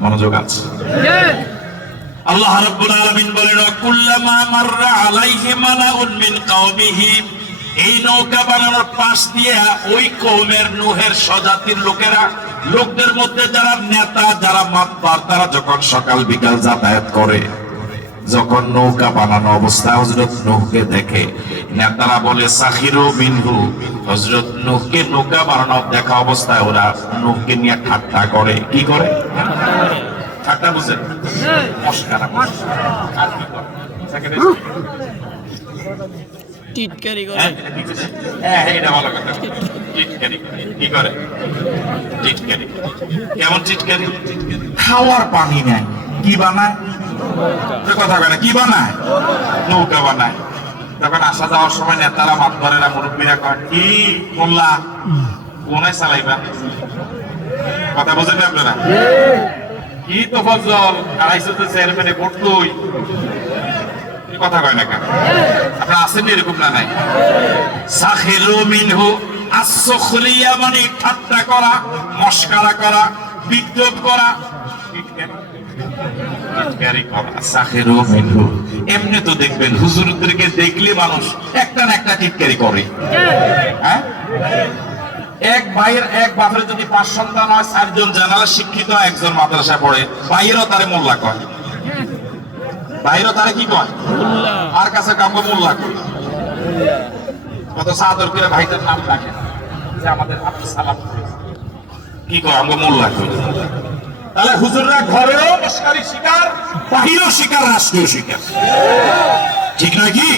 মনোযোগ আছে? আল্লাহ রাব্বুল আলামিন বলেন কুল্লামা মাররা আলাইহি মালাউন মিন কওমিহি, এই নৌকা বানানোর পাশ দিয়ে ওই কওমের নূহের স্বজাতির লোকদের মধ্যে যারা নেতা, যারা মাতবার, তারা যখন সকাল বিকাল যাতায়াত করে, যখন নৌকা বানানো অবস্থায় হযরত নূহকে দেখে, নেতারা বলে সাখিরু মিনহু, হযরত নূহকে নৌকা বানানো দেখা অবস্থায় ওরা নূহকে নিয়ে ঠাট্টা করে। কি করে? ঠাট্টা বুঝেন? মস্কারা। আর কি করে? টিটকারি করে। হ্যাঁ, এটা ভালো কথা। টিটকারি কি করে? টিটকারি। কেমন টিটকারি? খাওয়ার পানি নাই, কি বানায়? কথা বলে কি বানায়? নৌকা বানায়। তখন আসা যাওয়ার সময় নেতারা, মাতবরেরা, মুরব্বীরা কয় কি মোল্লা কোনে চালাইবা? কথা বোঝেন আপনারা? কি তো ফজল আড়াইশো তো চেয়ারম্যানে ভোট তুই, কথা কয় না কেন? আপনারা আছেন এরকম না? নাই। সাখিরু মিনহু, আস-সুখরিয়া মানে ঠাট্টা করা, মস্কারা করা। বিদ্রোহ করা, এমনি তো দেখবেন হুজুরদেরকে দেখলে মানুষ একটা না একটা টিটকারি করে। হ্যাঁ, এক ভাইয়ের এক বাপের যদি 5 সন্তান হয়, 4 জন জানালা শিক্ষিত, একজন মাদ্রাসা পড়ে, ভাইয়েরও তারে মোল্লা কয়, ভাইয়েরও তারে কি কয়, আর কাছে কাউকে মোল্লা কয়। কত সাদর করে ভাইটার নাম ডাকে যে আমাদের আপনি সালাম কি কয়, আমাকে মোল্লা কয়। তাহলে হুজুররা ঘরেও মশকারি শিকার, বাহিরেও শিকার, রাষ্ট্রীয় শিকার, ঠিক নয় কি?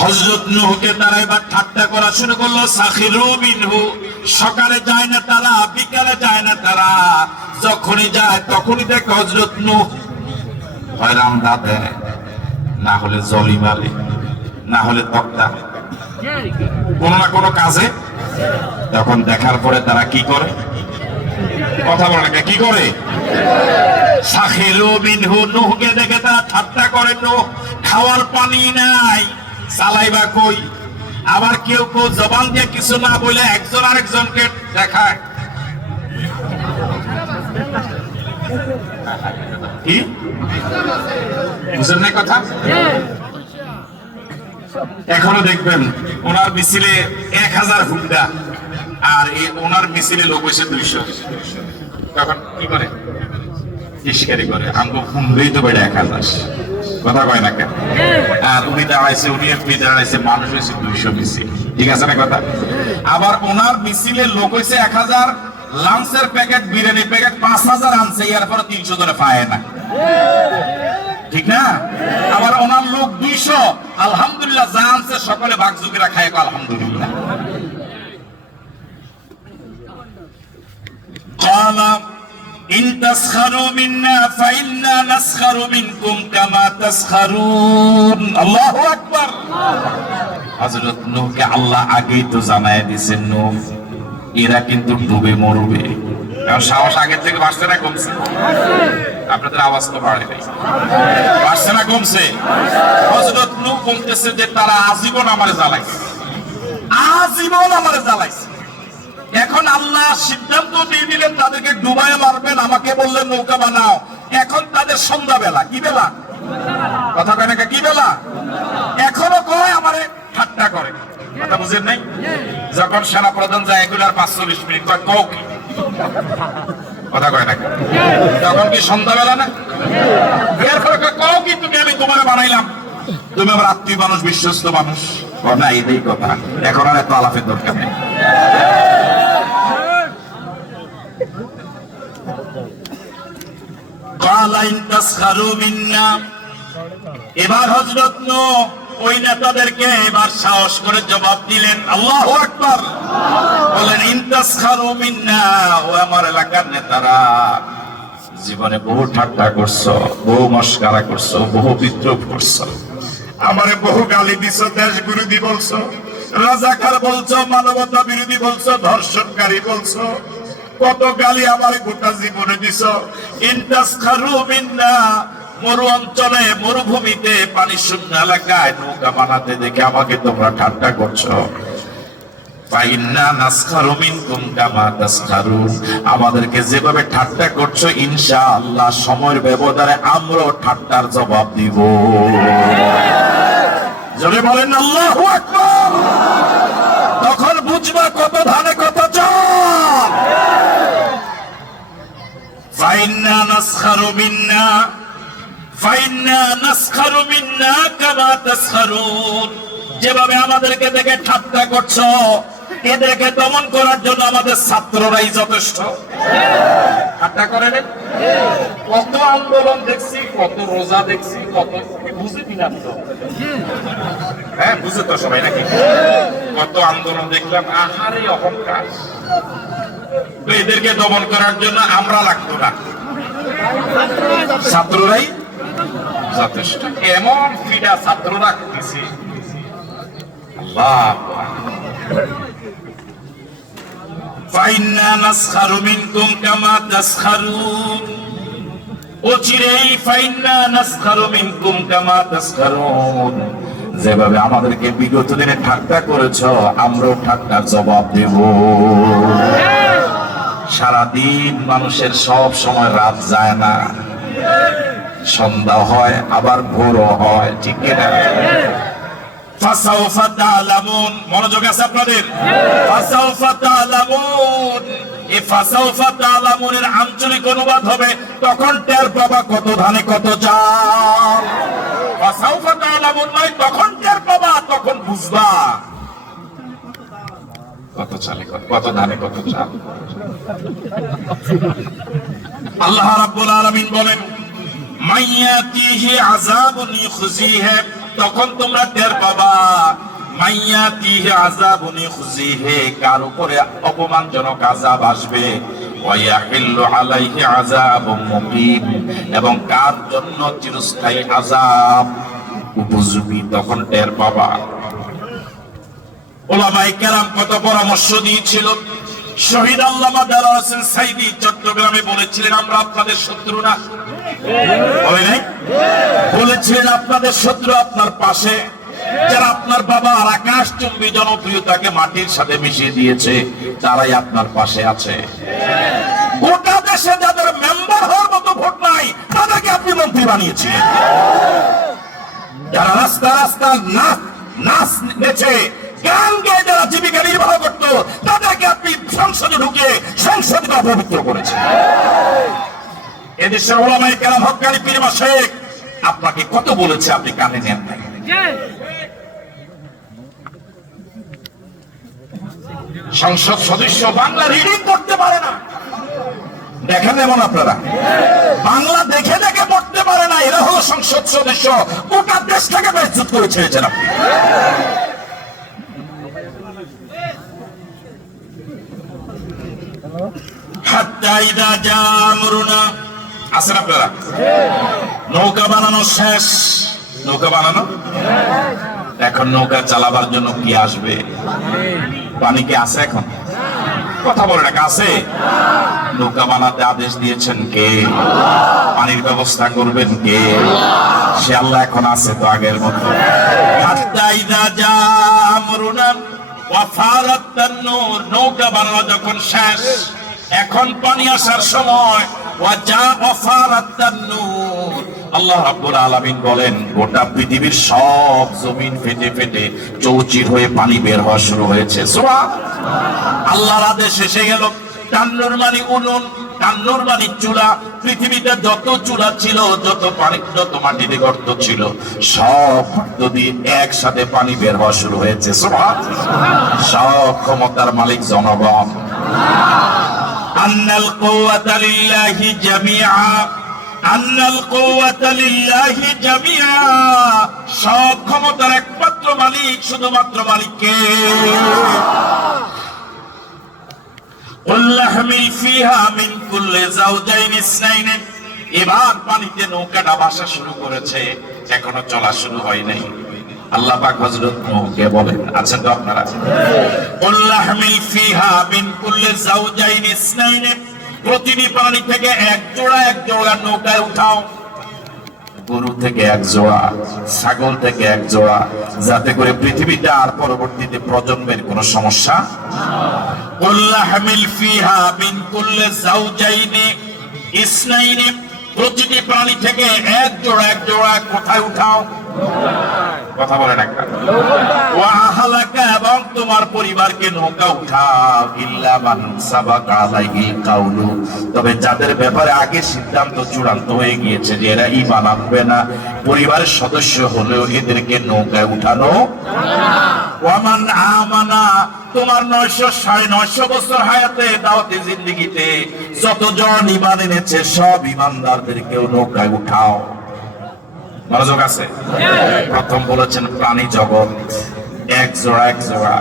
হযরত নূহকে তারা এবার ঠাট্টা করা শুরু করলো। সাখিরু মিনহু, সকালে যায় না তারা, বিকালে যায় না তারা, যখনই যায় তখনই দেখে হযরত নূহ হয় রামদা দেয়, না হলে জলি মারে, না হলে তক্তা, কোনো না কোনো কাজে। তখন দেখার পরে তারা কি করে, কথা বলে না, কি করে? সাখিরু মিনহু, নূহকে দেখে তারা ঠাট্টা করে। নূহ খাওয়ার পানি নাই, চালাইবা কই? আবার কেউ কেউ জবান দিয়ে কিছু না বলে একজন আরেকজনকে দেখায়, কি বুঝেন না কথা? এখনো দেখবেন ওনার মিছিলে 1000 হুন্ডা, আর ওনার মিছিলে লোক হয়েছে 200। তখন কি করে, ইশকারি করে, আমগো হুন্ডাই তো বেড়ে 1000, কথা কয় না কেন? আর উনি দাঁড়াইছে, উনি এমপি দাঁড়াইছে, মানুষ হয়েছে 200 মিছিল, ঠিক আছে না কথা? আবার ওনার মিছিলে লোক হয়েছে 1000, লাঞ্চের প্যাকেট, বিরিয়ানির প্যাকেট 5000 আনছে, এরপরে 300 ধরে পায় না, ঠিক না? আবার ওনার লোক 200, আলহামদুলিল্লাহ যা আনছে সকলে ভাগযোগীরা খায়, আলহামদুলিল্লাহ। ক্বালা ইন তাসখারু মিন্না ফাইন্না নাসখারু মিনকুম কামা তাসখারুন। আল্লাহু আকবার। হযরত নূহকে আল্লাহ আগেই তো জানায় দিয়েছেন, নূহ এরা কিন্তু ডুবে মরবে। কারণ সাহস আগের থেকে বাড়ছে না কমছে? আপনাদের আওয়াজ তো বাড়ে নাই, বাড়ছে না কমছে? হযরত নূহ বলতেছে যে তারা আজীবন আমারে জ্বালাইছে, আজীবন আমারে জ্বালাইছে। এখন আল্লাহ সিদ্ধান্ত দিয়ে দিলেন তাদেরকে ডুবায় মারবেন, আমাকে বললেন নৌকা বানাও। এখন তাদের সন্ধ্যাবেলা, কি বেলা, কথা কয় না, কি বেলা? এখনো কয় আমারে ঠাট্টা করে, কথা বুঝেন নাই? যখন সেনা প্রধান যায় এগুলার 45 মিনিট কয় কও কি, কথা কয় না, তখন কি সন্ধ্যাবেলা না? এরপরে কও কি তুমি, আমি তোমারে বানাইলাম, তুমি আমার আত্মীয় মানুষ, বিশ্বস্ত মানুষ, না এটাই কথা। এখন আর এত আলাপের দরকার নেই। এবার হযরত নূহ ওই নেতাদেরকে এবার সাহস করে জবাব দিলেন, আল্লাহু আকবার, বলেন ইন তাসখারু মিন্না, ও আমার এলাকার নেতারা, জীবনে বহু ঠাট্টা করছো, বহু মস্করা করছো, বহু বিদ্রোহ করছো, আমারে বহু গালি দিছো, দেশ বিরোধী বলছো, রাজাকার বলছো, মানবতা বিরোধী বলছো, ধর্ষণকারী বলছো, কত গালি আমার গোটা জীবনে দিছো। ইন তাসখারু মিন্না, মরু অঞ্চলে, মরুভূমিতে, পানি শূন্য এলাকায় নৌকা বানাতে দেখে আমাকে তোমরা ঠাট্টা করছো। ফাইন্না নাসখারু মিনকুম কামা তাসখারুন, আমাদেরকে যেভাবে ঠাট্টা করছো ইনশাআল্লাহ সময়ের ব্যবধানে আমরাও ঠাট্টার জবাব দিব। জোরে বলেন আল্লাহু আকবার। তখন বুঝবা কত ধানে কত চাল। ফাইন্না নাসখারু মিন্না, ফাইন্না নাসখারু মিন্না কামা তাসখারুন, যেভাবে আমাদেরকে দেখে ঠাট্টা করছো, এদেরকে দমন করার জন্য আমাদের ছাত্ররাই যথেষ্ট। ঠাট্টা করে নেন, কত আন্দোলন দেখছি, কত রোজা দেখছি, কত বুঝে কিনা তো, হ্যাঁ বুঝে তো সবাই নাকি? কত আন্দোলন দেখলাম, আহারে অহংকার। তো এদেরকে দমন করার জন্য আমরা লাগতো না, ছাত্ররাই যথেষ্ট। এমন ফিডা ছাত্ররা দিছে, আল্লাহ। ফাইন্না নাসখারু মিনকুম কামা তাসখারুন, অচিরেই ফাইন্না নাসখারু মিনকুম কামা তাসখারুন, যেভাবে আমাদেরকে বিগত দিনে ঠাট্টা করেছো আমরাও ঠাট্টার জবাব দেব। সারাদিন মানুষের সব সময় রাত যায় না, সন্ধ্যা হয় আবার ভোরও হয়, ঠিক কিনা? ফাসাউফা তা'লামুন, মনোযোগ আছে আপনাদের? ফাসাউফা তা'লামুন, এই ফাসাউফা তা'লামুনের আঞ্চলিক অনুবাদ হবে তখন টের পাবা কত ধানে কত চাল। ফাসাউফা তা'লামুন মানে তখন টের পাবা, তখন বুঝবা কত চালে কত ধানে কত চাল। আল্লাহ রাব্বুল আলামিন বলেন মাইয়াতিহি আযাবুন ইখজিহি, তখন তোমরা টের পাবা মাইয়াতিহি আযাবুন ইখজিহি, কার উপরে অপমানজনক আযাব আসবে, ওয়া ইয়াহিল্লু আলাইহি আযাবুম মুকিম, এবং কার জন্য চিরস্থায়ী আযাব উপযোগী, তখন টের পাবা। উলামায়ে কেরাম কত পরামর্শ দিয়েছিল। শহীদ আল্লামা দেলোয়ার হোসেন সাইদি চট্টগ্রামে বলেছিলেন আমরা আপনাদের শত্রু না, বলে নাই? বলেছিলেন আপনাদের শত্রু আপনার পাশে, যারা আপনার বাবার আকাশচুম্বী জনপ্রিয়তাকে মাটির সাথে মিশিয়ে দিয়েছে তারাই আপনার পাশে আছে। গোটা দেশে যাদের মেম্বার হওয়ার মতো ভোট নাই তাদেরকে আপনি মন্ত্রী বানিয়েছিলেন। যারা রাস্তা রাস্তা নাচ নেচে গান গেয়ে যারা জীবিকা নির্বাহ করত তাদেরকে আপনি সংসদে ঢুকে সংসদকে অপবিত্র করেছেন। এদেশের ওলামায়ে কেরাম হক্কানি পীর মাশায়েখ আপনাকে কত বলেছে, আপনি কানে নেন নাই। সংসদ সদস্য বাংলা রিডিং করতে পারে না, দেখেন এমন আপনারা বাংলা দেখে দেখে পড়তে পারে না, এরা হলো সংসদ সদস্য। গোটা দেশটাকে বেইজ্জত করে ছেড়েছেন আপনি। হাত্তা ইযা জা আমরুনা, আছেন আপনারা? নৌকা বানানো শেষ, নৌকা বানানো এখন নৌকা চালাবার জন্য কি আসবে? পানি কি আছে? এখন কথা বলে না, আছে? নৌকা বানাতে আদেশ দিয়েছেন কে? পানির ব্যবস্থা করবেন কে? সে আল্লাহ এখন আছে তো আগের মতো। হাত্তা ইযা জা আমরুনা ওয়া ফারাত তান-নূর, নৌকা বানানো যখন শেষ, এখন পানি আসার সময়। ওয়া জা ফারাত তান-নূর, আল্লাহ রাব্বুল আলামিন বলেন গোটা পৃথিবীর সব জমিন ফেটে ফেটে চৌচির হয়ে পানি বের হওয়া শুরু হয়েছে। সুবহানাল্লাহ, আল্লাহর আদেশ এসে গেল। তান্নুর মানে উনুন, তান্নুর মানে চুলা। পৃথিবীতে যত চুলা ছিল, যত পানি, যত মাটিতে গর্ত ছিল, সব গর্ত দিয়ে একসাথে পানি বের হওয়া শুরু হয়েছে। সুবহানাল্লাহ, সব ক্ষমতার মালিক জনগণ। আন্নাল কুওয়াতা লিল্লাহি জামিআ, আন্নাল কুওয়াতা লিল্লাহি জামিআ, সব ক্ষমতার একমাত্র মালিক, শুধুমাত্র মালিককে। এবার পানিতে নৌকাটা ভাসা শুরু করেছে, এখনো চলা শুরু হয় নাই। আল্লাহ পাক হযরত নূহকে বলেন, আছেন তো আপনারা? প্রতিটি প্রাণী থেকে এক জোড়া নৌকায় উঠাও। গরু থেকে এক জোড়া, ছাগল থেকে এক জোড়া, যাতে করে পৃথিবীতে আর পরবর্তীতে প্রজন্মের কোনো সমস্যা। প্রতিটি প্রাণী থেকে এক জোড়া কোথায় উঠাও? কথা বলেন একটা। এবং তোমার পরিবারকে নৌকা উঠাও। ইল্লা মান সাবাকা আলাইহিল কাউলু, তবে যাদের ব্যাপারে আগে সিদ্ধান্ত চূড়ান্ত হয়ে গিয়েছে যে এরা ঈমান আনবে না, পরিবারের সদস্য হলেও এদেরকে নৌকায় উঠানো। ওয়ামান আমানা, তোমার 900 বছর হায়াতে দাওয়াতে জিন্দেগিতে যতজন ঈমান এনেছে সব ঈমানদারদেরকেও নৌকায় উঠাও। মনোযোগ আছে? প্রথম বলেছেন প্রাণী জগৎ, এক জোড়া।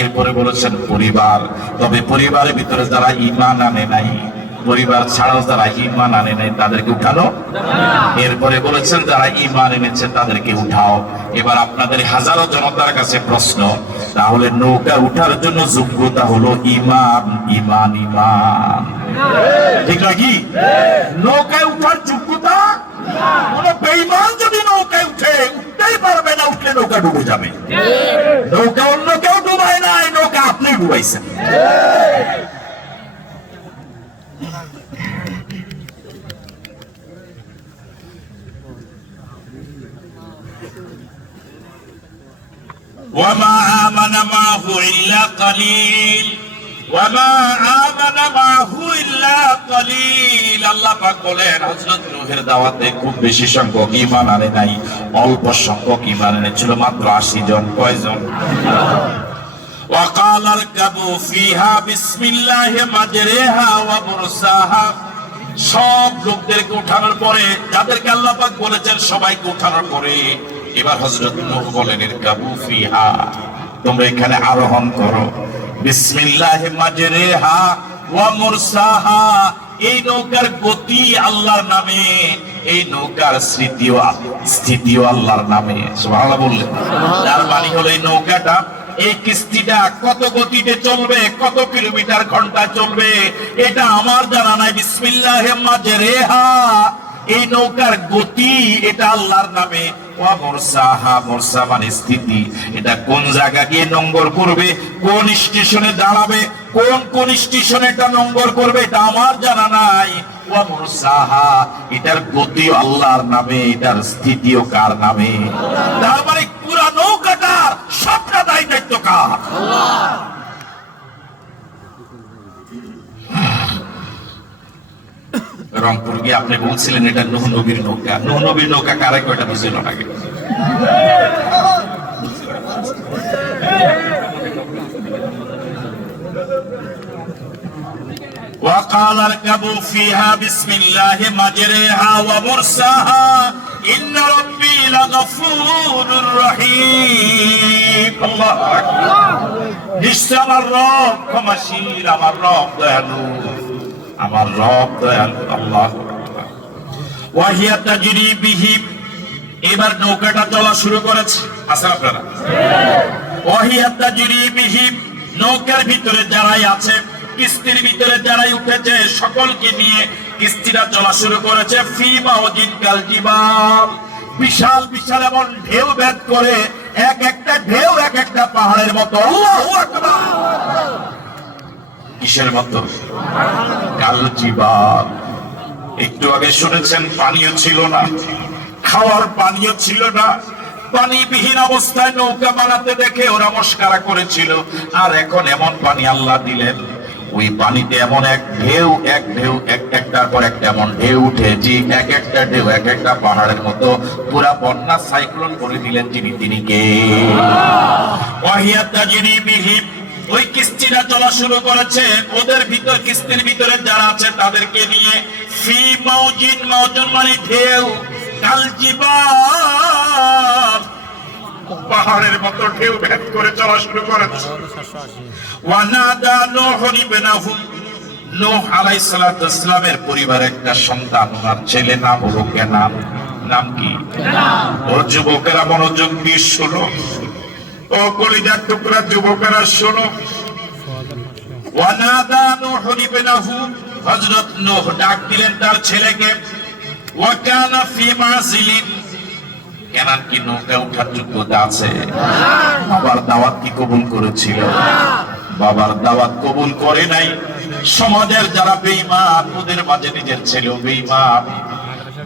এরপরে বলেছেন পরিবার, তবে পরিবারের ভিতরে যারা ঈমান আনে নাই, পরিবার ছাড়াও যারা ঈমান আনে নাই তাদেরকে উঠানো। এরপরে বলেছেন যারা ঈমান এনেছে তাদেরকে উঠাও। এবার আপনাদের হাজারো জনতার কাছে প্রশ্ন, তাহলে নৌকা উঠার জন্য যোগ্যতা হলো ঈমান, ঈমান, ঈমান, ঠিক নাকি? নৌকায় উঠার যোগ্যতা কোন বেঈমান যদি নৌকায় উঠতেই পারবে না, উঠলে নৌকা ডুবে যাবে। নৌকা অন্য কেউ ডুবায় নাই, নৌকা আপনি ডুবাইছেন। وما آمن معه إلا قليل وما آمن معه إلا قليل আল্লাহ পাক বলেন হযরত নূহের দাওয়াতে খুব বেশি সংখ্যক ঈমান আনে নাই, অল্প সংখ্যক ঈমান এনেছিল মাত্র 80 জন। কয়জন? وقال اركبوا فيها بسم الله مجريها ومرساها। সব লোকদেরকে উঠানোর পরে, যাদেরকে আল্লাহ পাক বলেছেন সবাইকে উঠানোর পরে, এবার হযরত নূহ বলেন ইরকাবু ফিহা, তোমরা এখানে আরোহণ করো। বিসমিল্লাহি মাজরিহা ওয়া মুরসাহা, এই নৌকার গতি আল্লাহর নামে, এই নৌকার স্থিতিও আল্লাহর নামে। সুবহানাল্লাহ বললেন। তার মানে হলো এই নৌকাটা, এই কিস্তিটা কত গতিতে চলবে, কত কিলোমিটার ঘন্টা চলবে, এটা আমার জানা নাই। বিসমিল্লাহি মাজরিহা, এই নৌকার গতি এটা আল্লাহর নামে। ওয়া মুরসাহা, মুরসা মানে স্থিতি, এটা কোন জায়গা গিয়ে নোঙ্গর করবে, কোন স্টেশনে দাঁড়াবে, কোন স্টেশনে এটা নোঙ্গর করবে, এটা আমার জানা নাই। ওয়া মুরসাহা, এটার গতিও আল্লাহর নামে, এটার স্থিতিও কার নামে? তার মানে পুরা নৌকাটা সবটা দায়িত্ব কার? আল্লাহ। রংপুর গিয়ে আপনি বলছিলেন এটা নূহ নবীর নৌকা। নূহ নবীর নৌকা কারে কয়টা বুঝিল নাকি? وقال اركبوا فيها بسم الله مجريها ومرساها إن ربي لغفور رحيم। الله أكبر। নিশ্চয় আমার রব ক্ষমাশীল, আমার রব দয়ালু, আমার রব দয়ালু। আল্লাহু আকবার। ওয়াহিয়া তাজরি বিহিম, এবার নৌকাটা চলা শুরু করেছে। আছেন আপনারা? ওয়াহিয়া তাজরি বিহিম, নৌকার ভিতরে যারাই আছে, কিস্তির ভিতরে যারাই উঠেছে, সকলকে নিয়ে কিস্তিটা চলা শুরু করেছে। ফি মাউজিন কাল জিবাল, বিশাল বিশাল এমন ঢেউ ভেদ করে, এক একটা ঢেউ এক একটা পাহাড়ের মতো। আল্লাহু আকবার। কিসের মতো? কাল জিবাল। একটু আগে শুনেছেন পানিও ছিল না, খাওয়ার পানিও ছিল না, পানিবিহীন অবস্থায় নৌকা বানাতে দেখে ওরা মস্কারা করেছিল। আর এখন এমন পানি আল্লাহ দিলেন, ওই পানিতে এমন এক ঢেউ একটার পর একটা এমন ঢেউ উঠে, যে এক একটা ঢেউ এক একটা পাহাড়ের মতো, পুরা বন্যা সাইক্লোন করে দিলেন। তিনি কে? ওয়াহিয়া তাজরি বিহিম, ওই কিস্তিটা চলা শুরু করেছে ওদের ভিতর, কিস্তির ভিতরে যারা আছে তাদেরকে নিয়ে। ফি মাউজিন, মাউজুন মানে ঢেউ, কাল জিবাল, পাহাড়ের মতো ঢেউ ভেদ করে চলা শুরু করেছে। ওয়ানাদা নূহ ইবনাহু, নূহ আলাইহিস সালাতু ওয়াস সালামের পরিবারের একটা সন্তান, ওনার ছেলে নাম হলো কেনান। নাম কি? ও যুবকেরা মনোযোগ দিয়ে শোনো, ও কলিজার টুকরা যুবকেরা শোনো। ওয়ানাদা নূহ ইবনাহু, হযরত নূহ ডাক দিলেন তার ছেলেকে। ওয়া কানা ফি মাযিলিন, কেনান কি নৌকা ওঠার যোগ্যতা আছে? বাবার দাওয়াত কি কবুল করেছিল? বাবার দাওয়াত কবুল করে নাই। সমাজের যারা বেঈমান, ওদের মাঝে নিজের ছেলেও বেঈমান।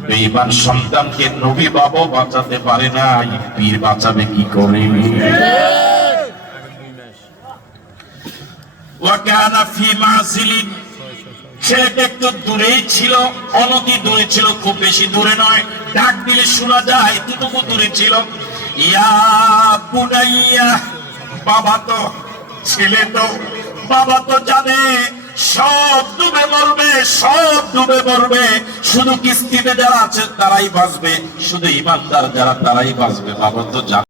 বেঈমান সন্তানকে নবী বাবা বাঁচাতে পারে নাই, পীর বাঁচাবে কি করে? ওয়া কানা ফি মাযিলিন, ছেলেটা একটু দূরেই ছিল, অনতি দূরে ছিল, খুব বেশি দূরে নয়, ডাক দিলে শোনা যায়, এতটুকু দূরে ছিল। ইয়া বুনাইয়া, বাবা তো, ছেলে তো, বাবা তো জানে সব ডুবে মরবে, সব ডুবে মরবে, শুধু কিস্তিতে যারা আছে তারাই বাঁচবে, শুধু ইমানদার যারা তারাই বাঁচবে। বাবা তো জানে।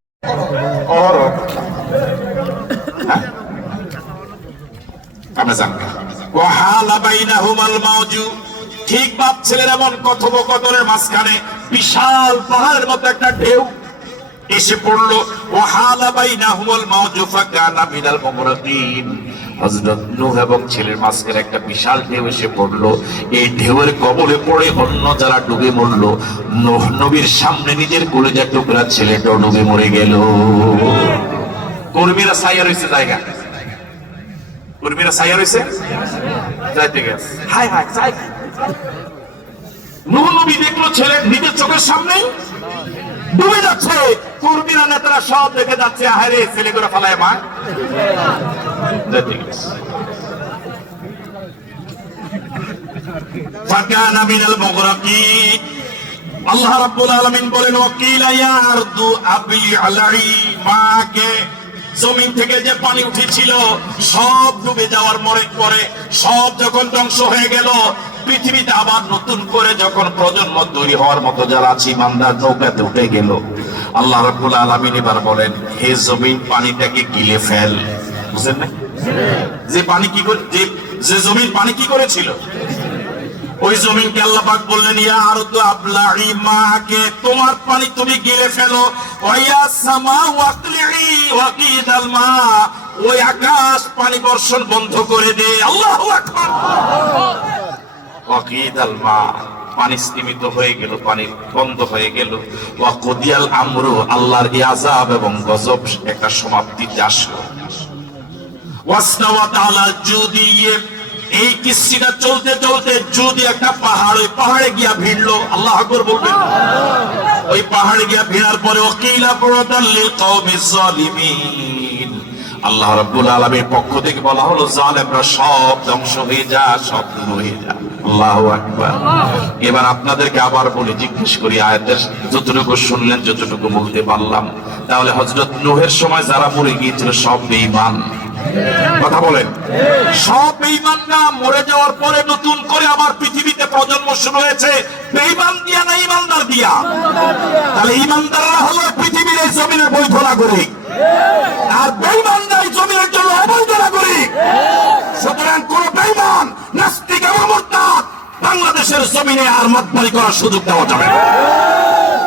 ঠিক বাপ ছেলের এমন কথোপকথনের মাঝখানে বিশাল পাহাড়ের মতো একটা ঢেউ এসে পড়লো। ওয়াহালা বাইনাহুমুল মাউজু ফাকানা মিনাল মুগরাকিন, হযরত নূহ এবং ছেলের মাঝখানে একটা বিশাল ঢেউ এসে পড়লো। এই ঢেউয়ের কবলে পড়ে অন্য যারা ডুবে মরলো, নূহ নবীর সামনে নিজের কলিজার টুকরা ছেলেটাও ডুবে মরে গেল। কর্মীরা ছায়া রয়েছে জায়গা, কর্মীরা ছায়া রয়েছে, যাইতে গেছে। হায় হায়, যাই নূহ নবী দেখলো ছেলে নিজের চোখের সামনে ডুবে যাচ্ছে, কর্মীরা নেতারা সব দেখে যাচ্ছে, আহারে ছেলেগুলো ফালায় মা যাইতে গেছে। ফাকানা মিনাল মুগরাকিন। আল্লাহ রাব্বুল আলামিন বলেন, ওয়াকিলা ইয়া আরদু আবলি'ই মাকে, জমিন থেকে যে পানি উঠেছিল সব ডুবে যাওয়ার পরে সব যখন ধ্বংস হয়ে গেল, পৃথিবীতে আবার নতুন করে যখন প্রজন্ম তৈরি হওয়ার মতো যারা আছে ইমানদার নৌকাতে উঠে গেল, আল্লাহ রাব্বুল আলামিন এবার বলেন, হে জমিন পানিটাকে গিলে ফেল। বুঝেন না? যে পানি কি করে, যে জমিন পানি কি করেছিল, ওই জমিনকে আল্লাহ পাক বললেন, ইয়া আরদু আবলা'i মাকে, তোমার পানি তুমি গিলে ফেলো। ওয়া সামাউ আকলি'i ওয়াকিদাল মা, ওই আকাশ পানি বর্ষণ বন্ধ করে দে। আল্লাহু আকবার। ওয়াকিদাল মা, পানি স্থিমিত হয়ে গেল, পানি বন্ধ হয়ে গেল। ওয়া কুদিয়াল আমরু, আল্লাহর এই আযাব এবং গজব একটা সমাপ্তিতে আসলো। ওয়াসনাওয়াত আলা জুদিয়ে, এই কিস্তিটা চলতে চলতে যদি একটা পাহাড়, ওই পাহাড়ে গিয়া ভিড়লো। আল্লাহু আকবার বলবেন। ওই পাহাড়ে গিয়া ভিড়ার পরে ওয়াকিলা বুরদাল লিল কওমিজ জালিমিন, আল্লাহ রাব্বুল আলামিনের পক্ষ থেকে বলা হলো, জালেমরা সব ধ্বংস হয়ে যা, সব দূর হয়ে যা। আল্লাহু আকবার। এবার আপনাদেরকে আবার বলে জিজ্ঞেস করি, আয়াতের যতটুকু শুনলেন, যতটুকু বলতে পারলাম, তাহলে হযরত নূহের সময় যারা মরে গিয়েছিল সব বেঈমান? কথা বলেন। সব বেঈমানরা মরে যাওয়ার পরে নতুন করে আবার পৃথিবীতে প্রজন্ম শুরু হয়েছে, বেঈমান দিয়া না ঈমানদার দিয়া? তাহলে ঈমানদাররা হলো পৃথিবীর এই জমিনের বৈধ নাগরিক, আর বেঈমানরা এই জমিনের জন্য অবৈধ নাগরিক। সুতরাং কোন বেঈমান, নাস্তিক এবং মুরতাদ বাংলাদেশের জমিনে আর মাতবাড়ি করার সুযোগ দেওয়া যাবে না।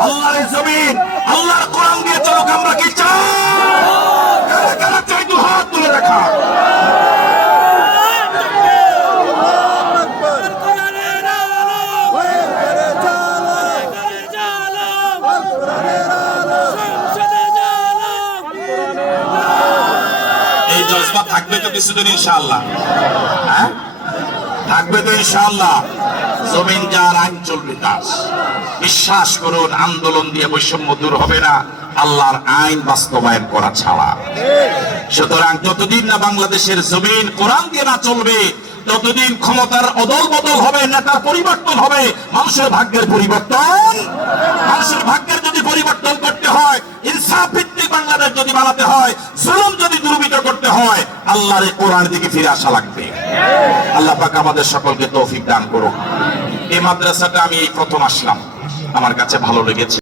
আল্লাহর জমিন, আল্লাহর কোরআন দিয়ে চলুক। আমরা কি চাই? কারা কারা চাই? দু হাত তুলে রাখা। এই জজবা থাকবে তো কিছুদিন ইনশাআল্লাহ? হ্যাঁ, থাকবে তো ইনশাআল্লাহ। জমিন যার, আইন চলবে তার। বিশ্বাস করুন, আন্দোলন দিয়ে বৈষম্য দূর হবে না, আল্লাহর আইন বাস্তবায়ন করা ছাড়া। সুতরাং যতদিন না বাংলাদেশের জমিন কোরআন দিয়ে না চলবে, ততদিন ক্ষমতার অদল বদল হবে, নেতার পরিবর্তন হবে, মানুষের ভাগ্যের পরিবর্তন। মানুষের ভাগ্যের যদি পরিবর্তন করতে হয়, ইনসাফ ভিত্তিক বাংলাদেশ যদি বানাতে হয়, জুলুম যদি দূরীভূত করতে হয়, আল্লাহর কোরআনের দিকে ফিরে আসা লাগবে। আল্লাহ পাক আমাদের সকলকে তৌফিক দান করুন। এই মাদ্রাসাটা আমি প্রথম আসলাম, আমার কাছে ভালো লেগেছে।